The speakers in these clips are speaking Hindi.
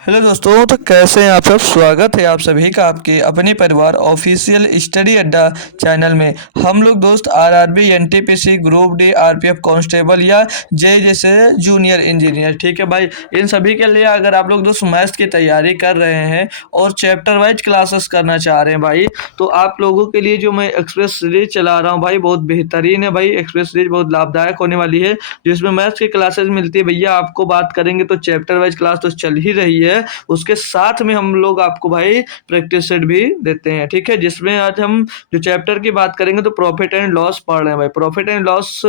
हेलो दोस्तों, तो कैसे हैं आप सब। स्वागत है आप सभी का आपके अपने परिवार ऑफिशियल स्टडी अड्डा चैनल में। हम लोग दोस्त RRB, NTPC, group D, RPF constable या जे जैसे जूनियर इंजीनियर, ठीक है भाई, इन सभी के लिए अगर आप लोग दोस्त मैथ्स की तैयारी कर रहे हैं और चैप्टर वाइज क्लासेस करना चाह रहे हैं भाई, तो आप लोगों के लिए जो मैं एक्सप्रेस सीरीज चला रहा हूँ भाई, बहुत बेहतरीन है भाई। एक्सप्रेस सीरीज बहुत लाभदायक होने वाली है, जिसमें मैथ्स की क्लासेस मिलती है भैया। आपको बात करेंगे तो चैप्टर वाइज क्लास तो चल ही रही है, उसके साथ में हम लोग आपको भाई प्रैक्टिस सेट भी देते हैं, ठीक है। जिसमें आज हम जो चैप्टर की बात करेंगे तो प्रॉफिट एंड लॉस पढ़ रहे हैं भाई। प्रॉफिट एंड लॉस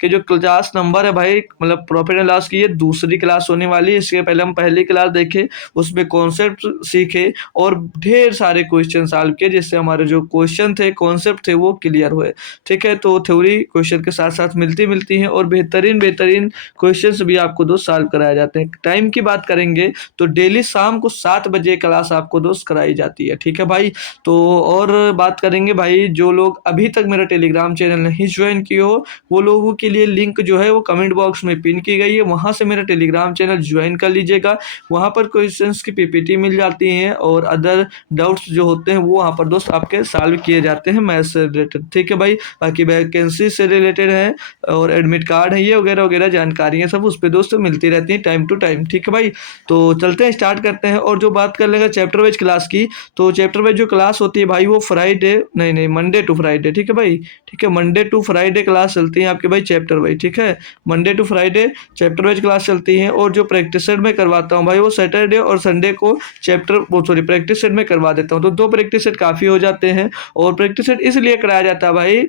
के जो क्लास नंबर है भाई, मतलब प्रॉफिट एंड लॉस की ये दूसरी क्लास होने वाली है। इसके पहले हम पहली क्लास देखे, उसमें कॉन्सेप्ट सीखे और ढेर सारे क्वेश्चन सॉल्व किए, जिससे हमारे जो क्वेश्चन थे, कॉन्सेप्ट थे, वो क्लियर हुए, ठीक है। तो थ्योरी क्वेश्चन के साथ साथ मिलती मिलती हैं और बेहतरीन बेहतरीन क्वेश्चंस भी आपको दोस्त सॉल्व कराए जाते हैं। टाइम की बात करेंगे तो डेली शाम को 7 बजे क्लास आपको दोस्त कराई जाती है, ठीक है भाई। तो और बात करेंगे भाई, जो लोग अभी तक मेरा टेलीग्राम चैनल नहीं ज्वाइन किए हो, वो लोगों के लिए लिंक जो है वो कमेंट बॉक्स में पिन की गई है, वहां से मेरा टेलीग्राम चैनल ज्वाइन कर लीजिएगा। वहां पर क्वेश्चंस की पीपीटी मिल जाती है और अदर डाउट्स जो होते हैं वो वहां पर दोस्त आपके सॉल्व किए जाते हैं मैथ्स से रिलेटेड, ठीक है भाई। बाकी वैकेंसी से रिलेटेड है और एडमिट कार्ड है, ये वगैरह वगैरह जानकारियाँ सब उस पर दोस्तों मिलती रहती हैं टाइम टू टाइम, ठीक है भाई। तो चलते हैं, स्टार्ट करते हैं। और जो बात कर लेगा चैप्टर वाइज क्लास की, तो चैप्टर वाइज जो क्लास होती है भाई, वो फ्राइडे नहीं मंडे टू फ्राइडे, ठीक है भाई, ठीक है। मंडे टू फ्राइडे क्लास चलती है आपके भाई चैप्टर वाइज, ठीक है। Monday to Friday chapter wise class चलती है। और जो प्रैक्टिस सेट में करवाता हूँ भाई, वो सैटरडे और संडे को चैप्टर वो सॉरी प्रैक्टिस सेट में करवा देता हूँ। तो 2 प्रैक्टिस सेट काफ़ी हो जाते हैं। और प्रैक्टिस सेट इसलिए कराया जाता है भाई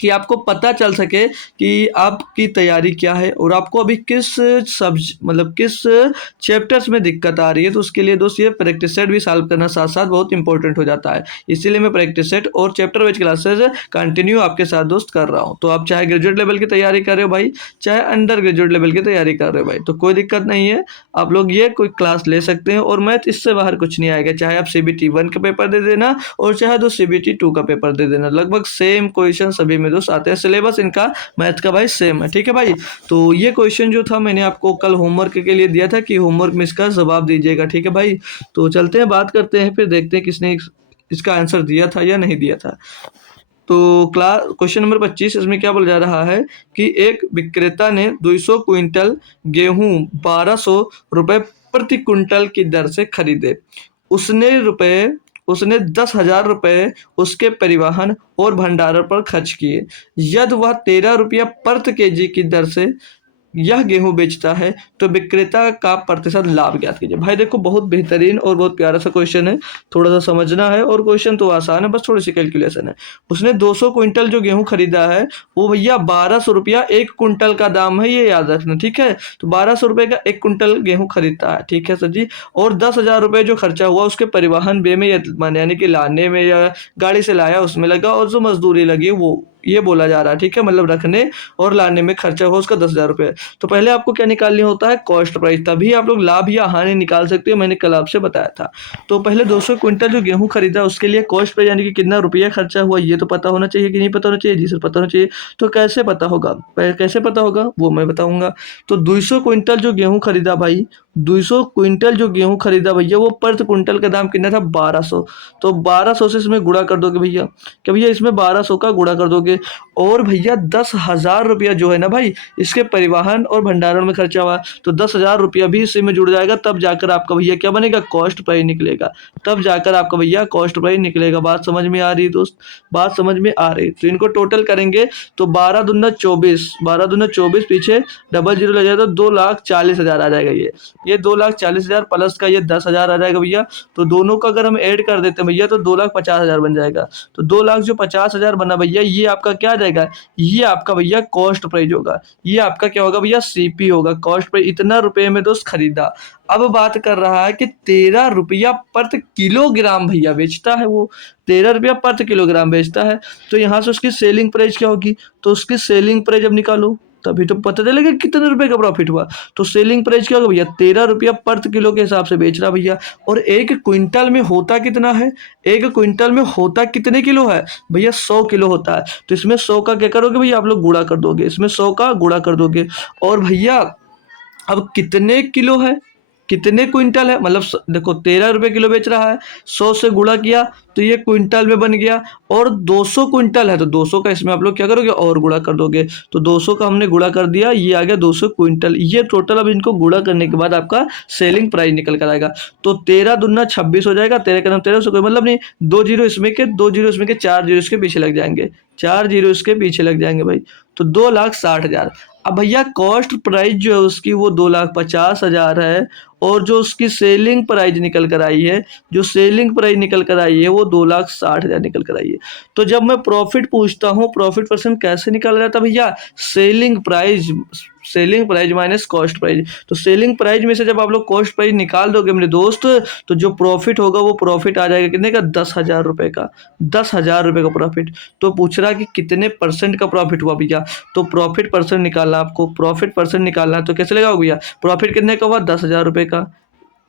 कि आपको पता चल सके कि आपकी तैयारी क्या है और आपको अभी किस मतलब किस चैप्टर्स में दिक्कत आ रही है। तो उसके लिए दोस्त ये प्रैक्टिस सेट भी सॉल्व करना साथ साथ बहुत इंपॉर्टेंट हो जाता है। इसीलिए मैं प्रैक्टिस सेट और चैप्टर वाइज क्लासेस कंटिन्यू आपके साथ दोस्त कर रहा हूँ। तो आप चाहे ग्रेजुएट लेवल की तैयारी कर रहे हो भाई, चाहे अंडर ग्रेजुएट लेवल की तैयारी कर रहे हो भाई, तो कोई दिक्कत नहीं है, आप लोग ये कोई क्लास ले सकते हैं। और मैथ इससे बाहर कुछ नहीं आएगा, चाहे आप CBT 1 का पेपर दे देना और चाहे दो CBT 2 का पेपर दे देना, लगभग सेम क्वेश्चन सभी में दोस्त आते हैं। सिलेबस इनका मैथ का भाई सेम है, ठीक है भाई। तो ये क्वेश्चन जो था मैंने आपको कल होमवर्क के लिए दिया था कि होमवर्क में इसका जवाब दीजिएगा, ठीक है भाई। तो चलते हैं, बात करते हैं, फिर देखते हैं किसने इसका आंसर दिया था या नहीं दिया था। तो क्लास क्वेश्चन नंबर 25, इसमें क्या बोला जा रहा है कि एक विक्रेता ने 200 क्विंटल गेहूं 1200 रुपए प्रति क्विंटल की दर से खरीदे। उसने रुपए उसने 10,000 रुपए उसके परिवहन और भंडारण पर खर्च किए। यदि वह 13 रुपया प्रति केजी की दर से यह गेहूं बेचता है तो विक्रेता का प्रतिशत लाभ ज्ञात कीजिए। भाई देखो, बहुत बेहतरीन और बहुत प्यारा सा क्वेश्चन है, थोड़ा सा समझना है और क्वेश्चन तो आसान है, बस थोड़ी सी कैलकुलेशन है। उसने 200 क्विंटल जो गेहूं खरीदा है, वो भैया 1200 रुपया 1 क्विंटल का दाम है, ये याद रखना, ठीक है। तो 1200 रुपये का 1 क्विंटल गेहूं खरीदता है, ठीक है सर जी। और 10,000 रुपये जो खर्चा हुआ उसके परिवहन वे में यानी कि लाने में या गाड़ी से लाया उसमें लगा, और जो मजदूरी लगी वो ये बोला जा रहा है, ठीक है, मतलब रखने और लाने में खर्चा हुआ उसका 10,000 रुपये। तो पहले आपको क्या निकालनी होता है, कॉस्ट प्राइस, तभी आप लोग लाभ या हानि निकाल सकते हो, मैंने कल आपसे बताया था। तो पहले 200 क्विंटल जो गेहूं खरीदा उसके लिए कॉस्ट प्राइस यानी कि कितना रुपया खर्चा हुआ, ये तो पता होना चाहिए कि नहीं पता होना चाहिए। जी सर, पता होना चाहिए। तो कैसे पता होगा, कैसे पता होगा वो मैं बताऊंगा। तो 200 क्विंटल जो गेहूं खरीदा भाई, 200 क्विंटल जो गेहूं खरीदा भैया, वो प्रति क्विंटल का दाम कितना था, 1200। तो 1200 से इसमें गुणा कर दोगे भैया, क्या भैया इसमें 1200 का गुणा कर दोगे। और भैया 10,000 रुपया जो है ना भाई, इसके परिवहन और भंडारण में खर्चा हुआ, तो 10,000 रुपया भी इसी में जुड़ जाएगा, तब जाकर आपका भैया क्या बनेगा, कॉस्ट प्राइस निकलेगा। तब जाकर आपका भैया कॉस्ट प्राइस निकलेगा। बात समझ में आ रही है दोस्त, बात समझ में आ रही। तो इनको टोटल करेंगे तो 12 दूना 24, 12 दूना 24, पीछे डबल जीरो लग जाएगा तो 2,40,000 आ जाएगा। ये 2,40,000 प्लस का ये 10,000 आ जाएगा भैया। तो दोनों का अगर हम ऐड कर देते हैं भैया तो 2,50,000 बन जाएगा। तो 2,50,000 बना भैया, ये आपका क्या आ जाएगा, ये आपका भैया कॉस्ट प्राइस होगा। ये आपका क्या होगा भैया, CP होगा, कॉस्ट प्राइस। इतना रुपए में दोस्त खरीदा। अब बात कर रहा है कि 13 रुपया प्रति किलोग्राम भैया बेचता है, वो 13 रुपया प्रति किलोग्राम बेचता है। तो यहाँ से उसकी सेलिंग प्राइस क्या होगी, तो उसकी सेलिंग प्राइस जब निकालो तभी तो पता चलेगा कितने रुपए का प्रॉफिट हुआ। तो सेलिंग प्राइस क्या होगा भैया, 13 रुपया प्रति किलो के हिसाब से बेच रहा भैया। और 1 क्विंटल में होता कितना है, 1 क्विंटल में होता कितने किलो है भैया, 100 किलो होता है। तो इसमें 100 का क्या करोगे भैया, आप लोग गुणा कर दोगे, इसमें 100 का गुणा कर दोगे। और भैया अब कितने किलो है, कितने क्विंटल है, मतलब देखो 13 रुपये किलो बेच रहा है, 100 से गुणा किया तो ये क्विंटल में बन गया, और 200 क्विंटल है तो 200 का इसमें आप लोग क्या करोगे और गुणा कर दोगे, तो 200 का हमने गुणा कर दिया, ये आ गया 200 क्विंटल। ये टोटल अब इनको गुणा करने के बाद आपका सेलिंग प्राइस निकल कर आएगा। तो 13 दूना 26 हो जाएगा, 13 का 13 से कोई मतलब नहीं, 2 जीरो इसमें के, 2 जीरो इसमें के, 4 जीरो इसके पीछे लग जाएंगे, 4 जीरो इसके पीछे लग जाएंगे भाई, तो 2,60,000। अब भैया कॉस्ट प्राइस जो है उसकी वो 2,50,000 है, और जो उसकी सेलिंग प्राइस निकल कर आई है, जो सेलिंग प्राइस निकल कर आई है वो 2,60,000 निकल कर आई है। तो जब मैं प्रॉफिट पूछता हूँ, प्रॉफिट परसेंट कैसे निकाला जाता है भैया, selling price minus cost price. तो सेलिंग प्राइस में से जब आप लोग कॉस्ट प्राइस निकाल दोगे मेरे दोस्त, तो जो प्रॉफिट होगा वो प्रॉफिट आ जाएगा कितने का, 10,000 रुपये का, 10,000 रुपये का प्रॉफिट। तो पूछ रहा कि कितने परसेंट का प्रॉफिट हुआ भैया, तो प्रॉफिट परसेंट निकालना, आपको प्रॉफिट परसेंट निकालना है, तो कैसे लगाओगे भैया, प्रॉफिट कितने का हुआ, 10,000 रुपये का,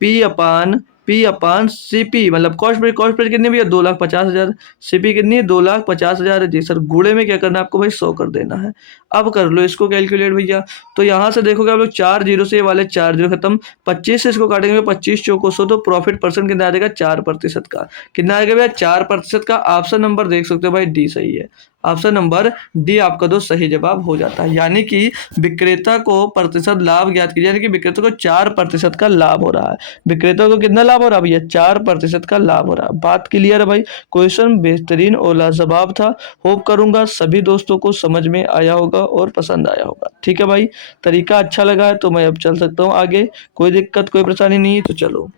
पी अपान सीपी, मतलब कॉस्ट प्राइस कितनी भैया, 2,50,000, सीपी कितनी है, 2,50,000 है जी सर। गुणे में क्या करना है आपको भाई, 100 कर देना है। अब कर लो इसको कैलकुलेट भैया, तो यहाँ से देखोगे आप लोग 4 जीरो से ये वाले 4 जीरो खत्म, 25 से इसको काटेंगे, 25 चौको 100, तो प्रॉफिट परसेंट कितना आ जाएगा, 4% का। कितना आएगा भैया, 4% का। ऑप्शन नंबर देख सकते हो भाई, डी सही है, ऑप्शन नंबर डी आपका दोस्त सही जवाब हो जाता है। यानी कि विक्रेता को प्रतिशत लाभ ज्ञात कीजिए, यानी कि विक्रेता को 4% का लाभ हो रहा है। विक्रेता को कितना लाभ हो रहा है भैया, 4% का लाभ हो रहा है। बात क्लियर है भाई, क्वेश्चन बेहतरीन और लाजवाब था। होप करूंगा सभी दोस्तों को समझ में आया होगा और पसंद आया होगा। ठीक है भाई, तरीका अच्छा लगा है तो मैं अब चल सकता हूँ आगे, कोई दिक्कत कोई परेशानी नहीं है तो चलो।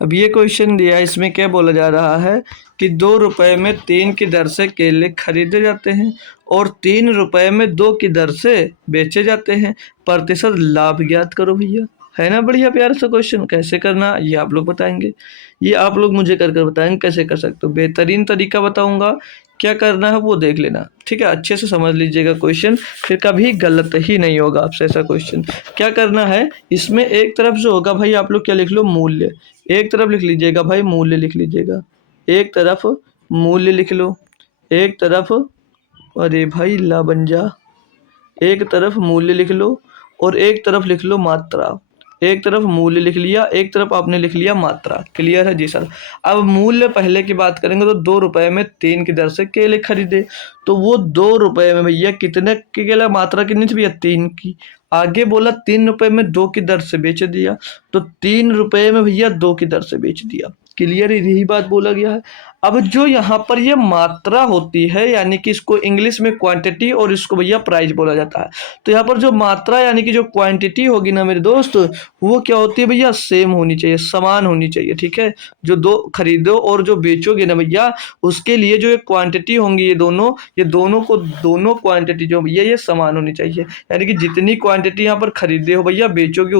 अब ये क्वेश्चन दिया है, इसमें क्या बोला जा रहा है कि 2 रुपए में 3 की दर से केले खरीदे जाते हैं और 3 रुपए में 2 की दर से बेचे जाते हैं, प्रतिशत लाभ ज्ञात करो भैया। है ना बढ़िया प्यारा सा क्वेश्चन, कैसे करना ये आप लोग बताएंगे, ये आप लोग मुझे कर कर बताएंगे कैसे कर सकते हो। बेहतरीन तरीका बताऊंगा, क्या करना है वो देख लेना, ठीक है, अच्छे से समझ लीजिएगा क्वेश्चन, फिर कभी गलत ही नहीं होगा आपसे ऐसा क्वेश्चन। क्या करना है, इसमें एक तरफ जो होगा भाई आप लोग क्या लिख लो, मूल्य, एक तरफ लिख लीजिएगा भाई, मूल्य लिख लीजिएगा, एक तरफ मूल्य लिख लो, एक तरफ, अरे भाई ला बन जा, एक तरफ मूल्य लिख लो और एक तरफ लिख लो मात्रा। एक तरफ मूल्य लिख लिया, एक तरफ आपने लिख लिया मात्रा। क्लियर है जी सर। अब मूल्य पहले की बात करेंगे तो 2 रुपए में 3 की दर से केले खरीदे, तो वो 2 रुपए में भैया कितने के केला, मात्रा कितनी थी भैया, 3 की। आगे बोला 3 रुपए में 2 की दर से बेच दिया, तो 3 रुपए में भैया 2 की दर से बेच दिया। क्लियर, यही बात बोला गया है। अब जो यहाँ पर ये मात्रा होती है, यानी कि इसको इंग्लिश में क्वांटिटी और इसको भैया प्राइस बोला जाता है। तो यहाँ पर जो मात्रा यानी कि जो क्वांटिटी होगी ना मेरे दोस्त, वो क्या होती है भैया, सेम होनी चाहिए, समान होनी चाहिए। ठीक है, जो दो खरीदो और जो बेचोगे ना भैया, उसके लिए जो एक क्वांटिटी होंगी, ये दोनों क्वांटिटी जो भैया ये समान होनी चाहिए। यानी कि जितनी क्वांटिटी यहाँ पर खरीदे हो भैया, बेचोगे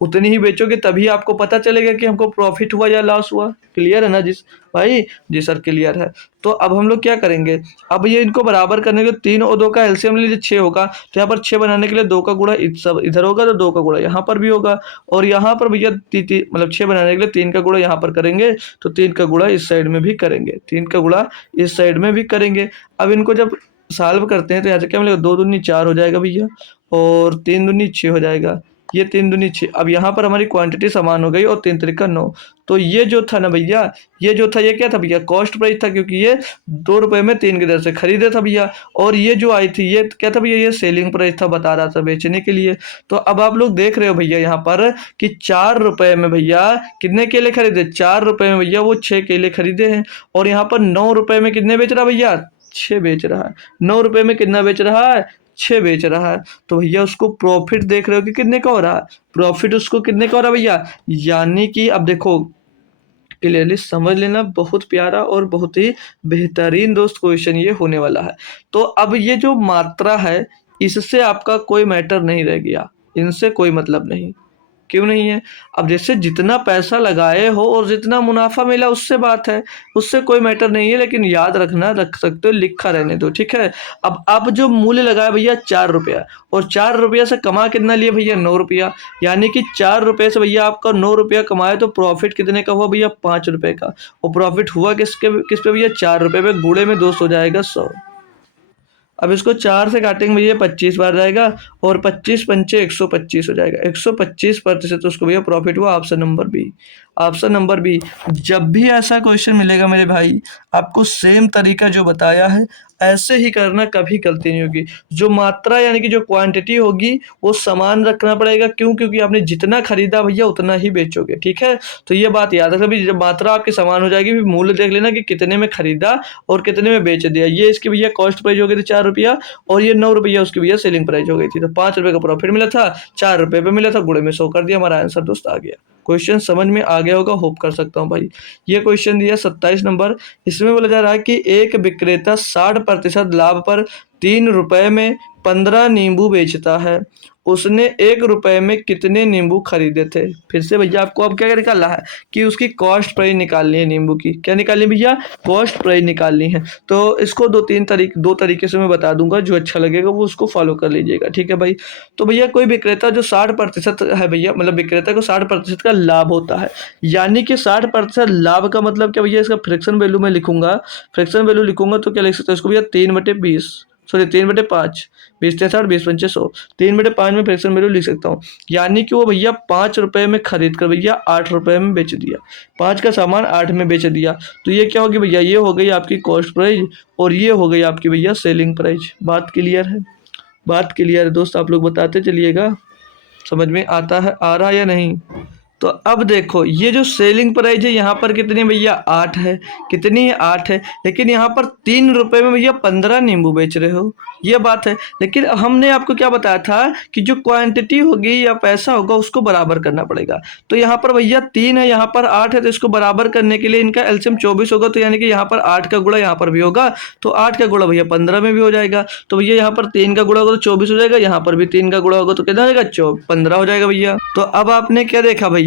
उतनी ही बेचोगे, तभी आपको पता चलेगा कि हमको प्रॉफिट हुआ या लॉस हुआ। क्लियर है ना जी भाई, जी सर क्लियर है। तो अब हम लोग क्या करेंगे, अब ये इनको बराबर करने के लिए 3 और 2 का एलसीएम ले लीजिए, 6 होगा। तो यहाँ पर 6 बनाने के लिए 2 का गुणा इधर होगा, तो 2 का गुणा यहाँ पर भी होगा, और यहाँ पर भैया मतलब 6 बनाने के लिए 3 का गुणा यहाँ पर करेंगे, तो 3 का गुणा इस साइड में भी करेंगे, 3 का गुणा इस साइड में भी करेंगे। अब इनको जब सॉल्व करते हैं तो यहाँ से क्या मिलेगा, 2 दूनी 4 हो जाएगा भैया, और 3 दूनी 6 हो जाएगा, ये 3 दूनी 6। अब यहाँ पर हमारी क्वांटिटी समान हो गई, और 3 तरीका 9। तो ये जो था ना भैया, ये जो था ये क्या था भैया, कॉस्ट प्राइस था, क्योंकि ये 2 रुपए में 3 की दर से खरीदे था भैया। और ये जो आई थी ये क्या था भैया, ये सेलिंग प्राइस था, बता रहा था बेचने के लिए। तो अब आप लोग देख रहे हो भैया यहाँ पर कि 4 रुपए में भैया कितने केले खरीदे, 4 रुपए में भैया वो 6 केले खरीदे हैं, और यहाँ पर 9 रुपए में कितने बेच रहा भैया, 6 बेच रहा है। 9 रुपए में कितना बेच रहा है, 6 बेच रहा है। तो भैया उसको प्रॉफिट देख रहे हो कि कितने का हो रहा है, प्रॉफिट उसको कितने का हो रहा है भैया। यानी कि अब देखो क्लियरली समझ लेना, बहुत प्यारा और बहुत ही बेहतरीन दोस्त क्वेश्चन ये होने वाला है। तो अब ये जो मात्रा है, इससे आपका कोई मैटर नहीं रह गया, इनसे कोई मतलब नहीं। क्यों नहीं है, अब जैसे जितना पैसा लगाए हो और जितना मुनाफा मिला उससे बात है, उससे कोई मैटर नहीं है। लेकिन याद रखना, रख सकते हो, लिखा रहने दो, ठीक है। अब जो मूल्य लगाया भैया 4 रुपया, और 4 रुपया से कमा कितना लिया भैया, 9 रुपया। यानी कि 4 रुपये से भैया आपका 9 रुपया कमाए, तो प्रॉफिट कितने का हुआ भैया, 5 रुपये का। और प्रॉफिट हुआ किस पे भैया, 4 रुपये पे, गुणे में 200 हो जाएगा 100। अब इसको 4 से काटेंगे भैया 25 बार जाएगा और 25 पंचे 125 हो जाएगा। 125% तो उसको भैया प्रॉफिट हुआ। Option number B. Option number B. जब भी ऐसा क्वेश्चन मिलेगा मेरे भाई, आपको सेम तरीका जो बताया है ऐसे ही करना, कभी गलती नहीं होगी। जो मात्रा यानी कि जो क्वांटिटी होगी वो समान रखना पड़ेगा। क्यों? क्योंकि आपने जितना खरीदा भैया उतना ही बेचोगे। ठीक है, तो ये बात याद रखना। भी जब मात्रा आपकी समान हो जाएगी, फिर मूल्य देख लेना कि कितने में खरीदा और कितने में बेच दिया। ये इसकी भैया कॉस्ट प्राइस हो गई थी 4 रुपया और ये 9 रुपया उसकी भैया सेलिंग प्राइस हो गई थी। तो 5 रुपये का प्रॉफिट मिला था, 4 रुपये पे मिला था, गुणे में 100 कर दिया। हमारा आंसर दोस्त आ गया। क्वेश्चन समझ में आ गया होगा, होप कर सकता हूँ भाई। ये क्वेश्चन दिया 27 नंबर। इसमें बोला जा रहा है कि एक विक्रेता 60% लाभ पर 3 रुपए में 15 नींबू बेचता है। उसने 1 रुपए में कितने नींबू खरीदे थे? फिर से भैया आपको अब क्या निकालना है कि उसकी कॉस्ट प्राइस निकालनी है नींबू की। क्या निकालनी है भैया? कॉस्ट प्राइस निकालनी है। तो इसको दो तरीके से मैं बता दूंगा, जो अच्छा लगेगा वो उसको फॉलो कर लीजिएगा। ठीक है भाई। तो भैया कोई विक्रेता जो 60% है भैया, मतलब विक्रेता को 60% का लाभ होता है, यानी कि 60% लाभ का मतलब क्या भैया? इसका फ्रैक्शन वैल्यू मैं लिखूंगा। फ्रैक्शन वैल्यू लिखूंगा तो क्या लिख सकते हैं इसको भैया? 3/20, सॉरी 3/5, 20×3 20×5, 3/5 में फ्रैक्शन वैल्यू लिख सकता हूँ। यानी कि वो भैया 5 रुपए में खरीद कर भैया 8 रुपए में बेच दिया। 5 का सामान 8 में बेच दिया। तो ये क्या होगी भैया? ये हो गई आपकी कॉस्ट प्राइस और ये हो गई आपकी भैया सेलिंग प्राइस। बात क्लियर है? बात क्लियर है दोस्त? आप लोग बताते चलिएगा, समझ में आता है, आ रहा है या नहीं? तो अब देखो, ये जो सेलिंग प्राइस है यहाँ पर कितनी भैया? 8 है। कितनी है? 8 है। लेकिन यहाँ पर 3 रुपए में भैया 15 नींबू बेच रहे हो, ये बात है। लेकिन हमने आपको क्या बताया था कि जो क्वांटिटी होगी या पैसा होगा उसको बराबर करना पड़ेगा। तो यहाँ पर भैया 3 है, यहाँ पर 8 है, तो इसको बराबर करने के लिए इनका एलसीएम 24 होगा। तो यानी कि यहाँ पर 8 का गुणा यहाँ पर भी होगा, तो 8 का गुणा भैया 15 में भी हो जाएगा। तो भैया यहाँ पर 3 का गुणा होगा तो 24 हो जाएगा, यहाँ पर भी 3 का गुणा होगा तो कितना हो जाएगा? 15 हो जाएगा भैया। तो अब आपने क्या देखा भैया?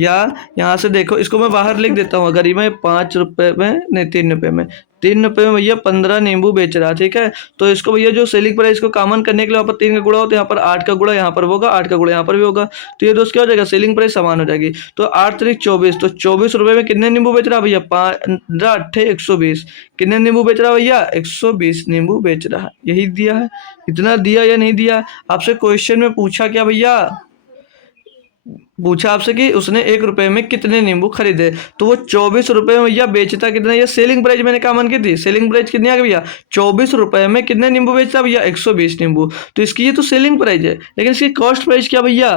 यहाँ से देखो, इसको मैं बाहर लिख देता हूँ। अगर ये मैं 5 रुपए में, नहीं 3 रुपए में, 3 रुपए में भैया 15 नींबू बेच रहा है। ठीक है, तो इसको भैया जो सेलिंग प्राइस को कॉमन करने के लिए वहाँ पर 3 का गुणा होता है, यहाँ पर 8 का गुणा यहाँ पर होगा, 8 का गुणा यहाँ पर भी होगा। तो ये दोस्त क्या हो जाएगा? सेलिंग प्राइस समान हो जाएगी। तो 8 3 24, तो 24 रुपए में कितने नींबू बेच रहा है भैया? 15 8 120। कितने नींबू बेच रहा है भैया? 120 नींबू बेच रहा है। यही दिया है। इतना दिया या नहीं दिया? आपसे क्वेश्चन में पूछा क्या भैया? पूछा आपसे कि उसने 1 रुपए में कितने नींबू खरीदे, तो वो 24 रुपए में भैया बेचता कितना? ये सेलिंग प्राइस मैंने कॉमन की थी। सेलिंग प्राइस कितनी आ गई भैया? 24 रुपए में कितने नींबू बेचता भैया? 120 नींबू। तो इसकी ये तो सेलिंग प्राइस है, लेकिन इसकी कॉस्ट प्राइस क्या भैया?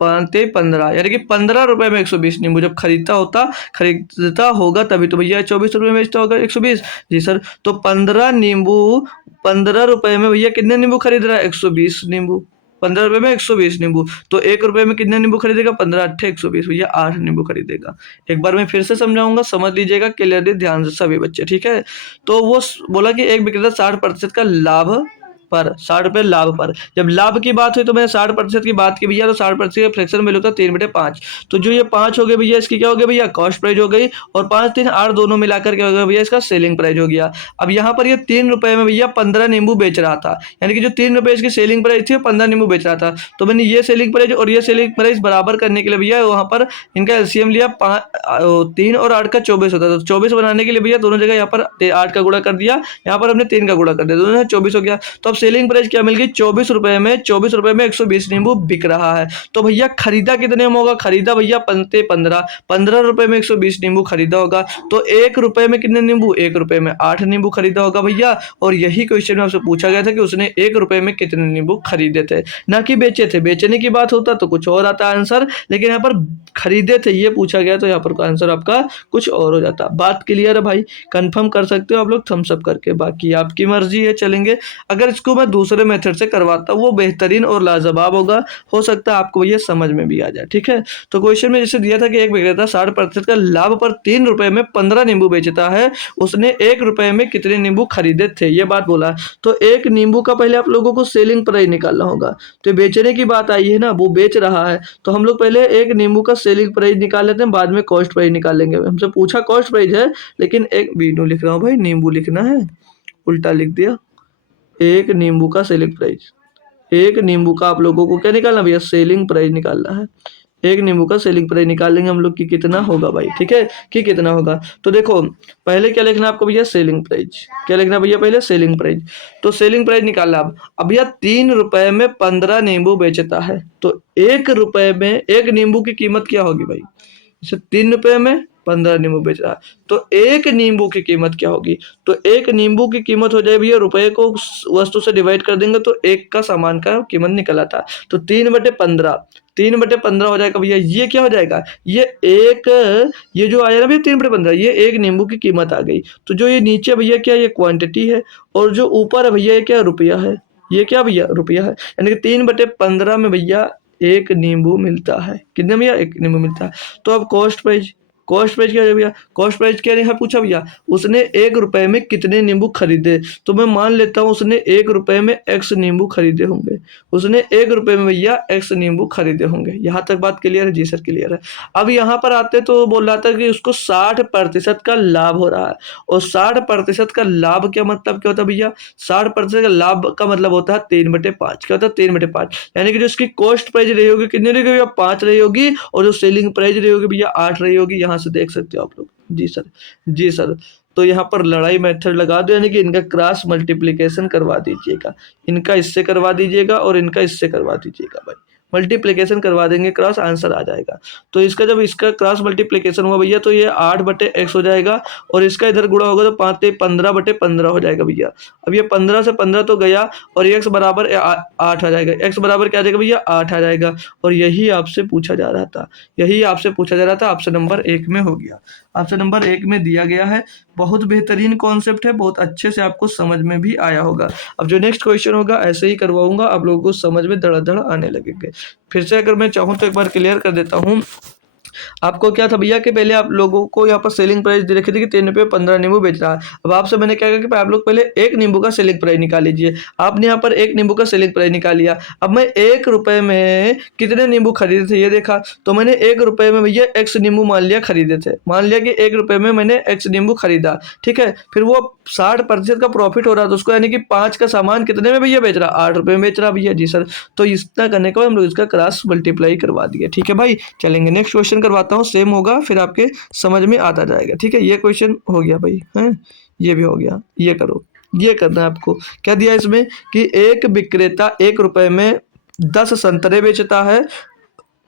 15, यानी कि 15 रुपए में 120 नींबू जब खरीदता होगा तभी तो भैया 24 रुपए में बेचता होगा 120। जी सर। तो 15 नींबू, 15 रुपए में भैया कितने नींबू खरीद रहा है? 120 नींबू। 15 रुपए में 120 नींबू। तो 1 रुपए में कितने नींबू खरीदेगा? 15 8 120 भैया 8 नींबू खरीदेगा। एक बार मैं फिर से समझाऊंगा, समझ लीजिएगा क्लियरली, ध्यान से सभी बच्चे। ठीक है, तो वो बोला कि एक विक्रेता 60% का लाभ पर, 60 रुपए लाभ पर। जब लाभ की बात हुई तो मैंने 60% की बात की भैया, तो 60% का फ्रैक्शन वैल्यू था 3/5। तो जो ये 5 हो गए भैया, इसकी क्या हो गया भैया? कॉस्ट प्राइस हो गई। और 5 3 8 दोनों मिलाकर क्या हो गया भैया? इसका सेलिंग प्राइस हो गया। अब यहाँ पर ये 3 रुपए में भैया 15 नींबू बेच रहा था, यानी कि जो 3 रुपए इसकी सेलिंग प्राइस थी 15 नींबू बेच रहा था। तो मैंने ये सेलिंग प्राइस और ये सेलिंग प्राइस बराबर करने के लिए भैया वहाँ पर इनका एलसीएम लिया। 3 और 8 का 24 होता था। तो 24 बनाने के लिए भैया दोनों जगह यहाँ पर 8 का गुणा कर दिया, यहाँ पर हमने 3 का गुणा कर दिया, दोनों 24 हो गया। तो अब सेलिंग प्राइस क्या मिल गई? 24 रुपए में 120 नींबू बिक रहा है। तो भैया खरीदा कितने में होगा? खरीदा भैया 15 रुपए में 120 नींबू खरीदा होगा। तो 1 रुपए में कितने नींबू? 1 रुपए में 8 नींबू खरीदा होगा भैया। और यही क्वेश्चन में आपसे पूछा गया था कि उसने 1 रुपए में कितने नींबू खरीदे थे, ना कि बेचे थे। बेचने की बात होता तो कुछ और आता आंसर, लेकिन यहाँ पर खरीदे थे ये पूछा गया, तो यहाँ पर आंसर आपका कुछ और हो जाता। बात क्लियर है भाई? कंफर्म कर सकते हो आप लोग थम्स अप करके, बाकी आपकी मर्जी है। चलेंगे, अगर इसको मैं दूसरे मेथड से करवाता हूँ वो बेहतरीन और लाजवाब होगा, हो सकता है आपको ये समझ में भी आ जाए। ठीक है, तो क्वेश्चन में जैसे दिया था कि एक विक्रेता 60% का लाभ पर 3 रुपए में 15 नींबू बेचता है, उसने 1 रुपए में कितने नींबू खरीदे थे, ये बात बोला। तो एक नींबू का पहले आप लोगों को सेलिंग प्राइस निकालना होगा। तो बेचने की बात आई है ना, वो बेच रहा है, तो हम लोग पहले एक नींबू का सेलिंग प्राइस निकाल लेते हैं, बाद में कॉस्ट प्राइस निकाल लेंगे। हमसे पूछा कॉस्ट प्राइस है, लेकिन एक बीनू लिख रहा हूँ भाई, नींबू लिखना है, उल्टा लिख दिया। एक नींबू का सेलिंग प्राइस, एक नींबू का आप लोगों को क्या निकालना भैया? सेलिंग प्राइस निकालना है। एक नींबू का सेलिंग प्राइस निकाल लेंगे हम लोग कि कितना होगा भाई, ठीक है, कि कितना होगा। तो देखो पहले क्या लिखना आपको भैया, सेलिंग प्राइस। क्या लिखना भैया, पहले सेलिंग प्राइस। तो सेलिंग प्राइस निकालना अब भैया 3 रुपए में 15 नींबू बेचता है, तो 1 रुपए में एक नींबू की कीमत क्या होगी भाई, जैसे 3 रुपए में 15 नींबू बेच रहा है, तो एक नींबू की कीमत क्या होगी, तो एक नींबू की कीमत हो जाए भैया, रुपए को वस्तु से डिवाइड कर देंगे तो एक का सामान का कीमत निकल आता है, तो 3/15, 3/15 हो जाएगा भैया। ये क्या हो जाएगा, ये जो आया ना भैया 3/15, ये एक नींबू की कीमत आ गई। तो जो ये नीचे भैया क्या, ये क्वांटिटी है, और जो ऊपर है भैया ये क्या, रुपया है। ये क्या भैया, रुपया है। यानी कि 3/15 में भैया एक नींबू मिलता है। कितने भैया, एक नींबू मिलता है। तो अब कॉस्ट प्राइस, कॉस्ट प्राइस क्या है भैया, कॉस्ट प्राइस क्या है पूछा भैया, उसने 1 रुपए में कितने नींबू खरीदे, तो मैं मान लेता हूँ उसने 1 रुपए में x नींबू खरीदे होंगे, उसने 1 रुपए में भैया x नींबू खरीदे होंगे। यहाँ तक बात क्लियर है, जी सर क्लियर है। अब यहाँ पर आते तो बोल रहा था कि उसको 60% का लाभ हो रहा है, और 60% का लाभ क्या मतलब क्या होता है भैया, 60% का लाभ का मतलब होता है 3/5। क्या होता है, 3/5, यानी कि जो इसकी कॉस्ट प्राइस रही होगी कितनी रही होगी भैया, 5 रही होगी, और जो सेलिंग प्राइस रही होगी भैया 8 रही होगी। यहाँ से देख सकते हो आप लोग, जी सर, जी सर। तो यहाँ पर लड़ाई मेथड लगा दो, यानी कि इनका क्रॉस मल्टीप्लिकेशन करवा दीजिएगा, इनका इससे करवा दीजिएगा और इनका इससे करवा दीजिएगा भाई, मल्टीप्लिकेशन करवा देंगे, क्रॉस आंसर आ जाएगा। तो इसका जब इसका क्रॉस मल्टीप्लिकेशन हुआ भैया, तो ये 8/x हो जाएगा, और इसका इधर गुणा होगा तो 15/15 हो जाएगा भैया। अब ये 15 से 15 तो गया, और x बराबर 8 आ जाएगा, x बराबर क्या आ जाएगा भैया, 8 आ जाएगा। और यही आपसे पूछा जा रहा था, यही आपसे पूछा जा रहा था, ऑप्शन नंबर 1 में हो गया, ऑप्शन नंबर 1 में दिया गया है। बहुत बेहतरीन कॉन्सेप्ट है, बहुत अच्छे से आपको समझ में भी आया होगा। अब जो नेक्स्ट क्वेश्चन होगा ऐसे ही करवाऊंगा, आप लोगों को समझ में धड़ाधड़ आने लगेंगे। फिर से अगर मैं चाहूँ तो एक बार क्लियर कर देता हूँ। आपको क्या था भैया कि पहले आप लोगों को यहाँ पर सेलिंग प्राइस दे रखी थी कि 3 रुपये 15 नींबू बेच रहा है। अब आपसे मैंने क्या कहा कि आप लोग पहले एक नींबू का सेलिंग प्राइस निकाल लीजिए। आपने यहाँ पर एक नींबू का सेलिंग प्राइस निकाल लिया। अब मैं 1 रुपए में कितने नींबू खरीदे थे ये देखा, तो मैंने 1 रुपए में भैया x नींबू मान लिया खरीदे थे, मान लिया कि 1 रुपए में मैंने x नींबू खरीदा, ठीक है। फिर वो 60% का प्रॉफिट हो रहा था उसको, यानी कि 5 का सामान कितने में भैया बेच रहा, 8 रुपए में बेच रहा भैया, जी सर। तो इतना करने के बाद हम लोग इसका क्रॉस मल्टीप्लाई करवा दिया, ठीक है भाई। चलेंगे नेक्स्ट क्वेश्चन करवाता हूँ, सेम होगा फिर आपके समझ में आता जाएगा, ठीक है। ये क्वेश्चन हो गया भाई, हैं, ये भी हो गया। ये करो, ये करना है आपको। क्या दिया इसमें कि एक विक्रेता 1 रुपए में 10 संतरे बेचता है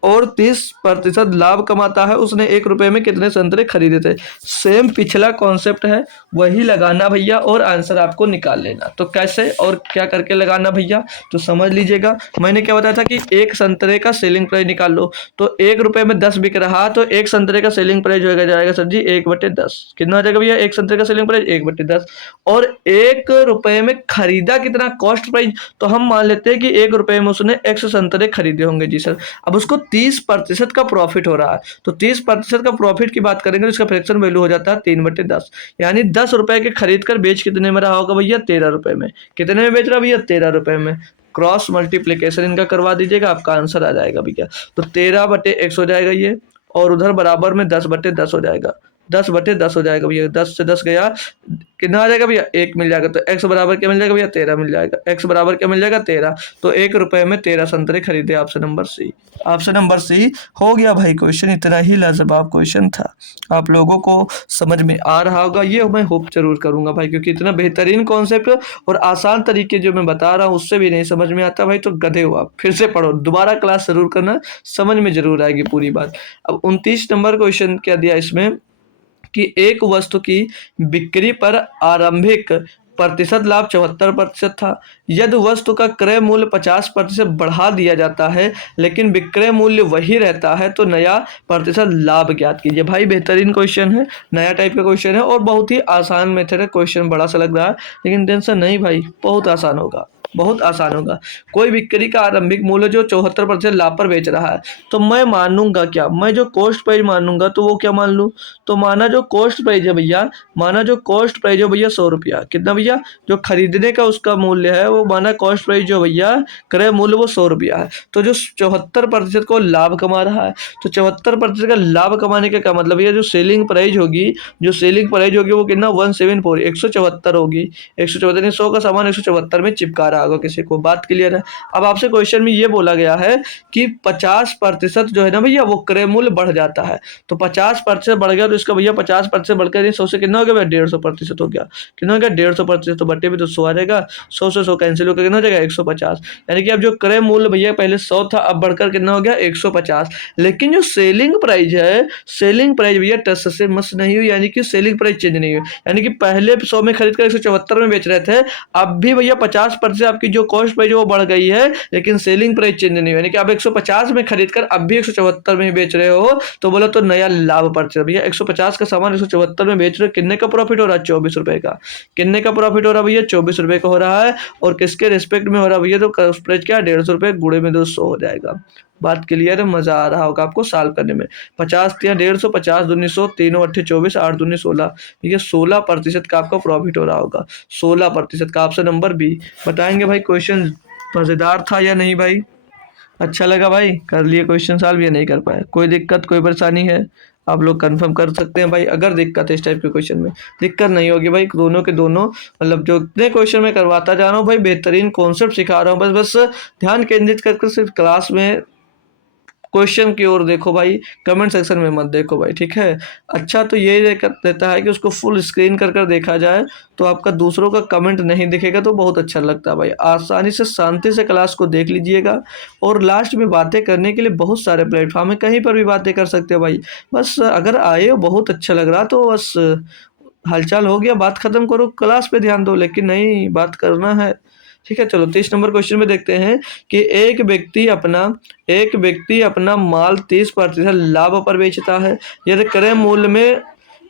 और 30% लाभ कमाता है। उसने 1 रुपए में कितने संतरे खरीदे थे। सेम पिछला कॉन्सेप्ट है, वही लगाना भैया और आंसर आपको निकाल लेना। तो कैसे और क्या करके लगाना भैया, तो समझ लीजिएगा। मैंने क्या बताया था कि एक संतरे का सेलिंग प्राइस निकाल लो, तो 1 रुपए में 10 बिक रहा, तो एक संतरे का सेलिंग प्राइस हो जाएगा सर जी 1/10। कितना हो जाएगा भैया, एक संतरे का सेलिंग प्राइस 1/10। और 1 रुपए में खरीदा कितना, कॉस्ट प्राइस, तो हम मान लेते हैं कि 1 रुपए में उसने x संतरे खरीदे होंगे, जी सर। अब उसको 30% का प्रॉफिट हो रहा है, तो 30% का प्रॉफिट की बात करेंगे तो इसका फ्रैक्शन वैल्यू हो जाता है 3/10, यानी 10 रुपए के खरीद कर बेच कितने में रहा होगा भैया, 13 रुपए में। कितने में बेच रहा भैया, 13 रुपए में। क्रॉस मल्टीप्लीकेशन इनका करवा दीजिएगा, आपका आंसर आ जाएगा भैया। तो 13/x हो जाएगा ये, और उधर बराबर में 10/10 हो जाएगा, 10/10 हो जाएगा भैया। 10 से 10 गया, कितना आ जाएगा भैया, 1 मिल जाएगा। तो x बराबर क्या मिल जाएगा भैया, 13 मिल जाएगा। x बराबर क्या मिल जाएगा, 13। तो 1 रुपए में 13 संतरे खरीदे, option number C. Option number C हो गया भाई क्वेश्चन। इतना ही लाजवाब क्वेश्चन था, आप लोगों को समझ में आ रहा होगा, ये मैं होप जरूर करूंगा भाई, क्योंकि इतना बेहतरीन कॉन्सेप्ट और आसान तरीके जो मैं बता रहा हूँ उससे भी नहीं समझ में आता भाई, तो गधे हो आप। फिर से पढ़ो, दोबारा क्लास जरूर करना, समझ में जरूर आएगी पूरी बात। अब 29 नंबर क्वेश्चन क्या दिया इसमें कि एक वस्तु की बिक्री पर आरंभिक प्रतिशत लाभ 74% था। यदि वस्तु का क्रय मूल्य 50% बढ़ा दिया जाता है लेकिन विक्रय मूल्य वही रहता है तो नया प्रतिशत लाभ ज्ञात कीजिए। भाई बेहतरीन क्वेश्चन है, नया टाइप का क्वेश्चन है और बहुत ही आसान मेथड है। क्वेश्चन बड़ा सा लग रहा है लेकिन टेंशन नहीं भाई, बहुत आसान होगा, बहुत आसान होगा। कोई बिक्री का आरंभिक मूल्य जो 74% लाभ पर बेच रहा है, तो मैं मानूंगा क्या, मैं जो कॉस्ट प्राइस मानूंगा तो वो क्या मान लूं, तो माना जो कॉस्ट प्राइस है भैया, माना जो कॉस्ट प्राइस है भैया 100 रुपया, कितना भैया, जो खरीदने का उसका मूल्य है वो माना कॉस्ट प्राइस जो भैया क्रय मूल्य वो 100 रुपया है। तो जो 74% को लाभ कमा रहा है, तो 74% का लाभ कमाने का क्या मतलब है, जो सेलिंग प्राइस होगी, जो सेलिंग प्राइस होगी वो कितना 174 174 होगी। 174 100 का सामान 174 में चिपका रहा, होगा किसी को। बात क्लियर है। अब आपसे क्वेश्चन में ये बोला गया है कि 50% जो है ना भैया वो क्रय मूल्य बढ़ जाता है। तो 50% बढ़ गया तो इसका भैया 50% बढ़कर 100 से कितना हो गया भैया 150% हो गया। कितना हो गया 150%, तो बट्टे भी तो 100 आ जाएगा, 100 से 100 कैंसिल होकर कितना हो जाएगा 150। यानी कि अब जो क्रय मूल्य भैया पहले 100 था अब बढ़कर कितना हो गया 150। लेकिन जो सेलिंग प्राइस है, सेलिंग प्राइस भैया टस से मस नहीं हुई, यानी कि सेलिंग प्राइस चेंज नहीं हुई। यानी कि पहले 100 में खरीद कर 174 में बेच रहे थे, अब भी भैया 50% आपकी जो कॉस्ट प्राइस वो बढ़ गई है, लेकिन सेलिंग प्राइस चेंज नहीं हुई। यानी कि आप 150 में खरीद कर अब भी 174 में ही बेच रहे हो, तो बोला तो नया लाभ पड़ता है भैया। 150 का सामान 174 में बेच रहे हो, कितने का प्रॉफिट हो रहा है 24 रुपए का। कितने का प्रॉफिट हो रहा है भैया 24 रुपए का हो रहा है। और किसके रिस्पेक्ट में हो रहा है भैया, तो कॉस्ट प्राइस क्या 150 रुपए गुणे में 200 हो जाएगा। बात क्लियर है, मजा आ रहा होगा आपको सॉल्व करने में। 50 या 150, 50 दूनी 100, तीनों अट्ठे 24, 8 दूनी 16, ये 16% का आपका प्रॉफिट हो रहा होगा। 16% का ऑप्शन नंबर बी। बताएंगे भाई क्वेश्चन मजेदार था या नहीं भाई? अच्छा लगा भाई? कर लिए क्वेश्चन सॉल्व या नहीं कर पाए? कोई दिक्कत कोई परेशानी है? आप लोग कंफर्म कर सकते हैं भाई। अगर दिक्कत है इस टाइप के क्वेश्चन में, दिक्कत नहीं होगी भाई, दोनों के दोनों मतलब जो इतने क्वेश्चन में करवाता जा रहा हूँ भाई, बेहतरीन कॉन्सेप्ट सिखा रहा हूँ। बस बस ध्यान केंद्रित करके सिर्फ क्लास में क्वेश्चन की ओर देखो भाई, कमेंट सेक्शन में मत देखो भाई, ठीक है। अच्छा तो ये देता है कि उसको फुल स्क्रीन कर कर देखा जाए, तो आपका दूसरों का कमेंट नहीं दिखेगा, तो बहुत अच्छा लगता है भाई। आसानी से शांति से क्लास को देख लीजिएगा। और लास्ट में बातें करने के लिए बहुत सारे प्लेटफॉर्म है, कहीं पर भी बातें कर सकते हो भाई। बस अगर आए हो बहुत अच्छा लग रहा तो बस हालचाल हो गया, बात खत्म करो, क्लास पे ध्यान दो, लेकिन नहीं, बात करना है, ठीक है। चलो 30 नंबर क्वेश्चन में देखते हैं कि एक व्यक्ति अपना माल 30% लाभ पर बेचता है। यदि क्रय मूल्य में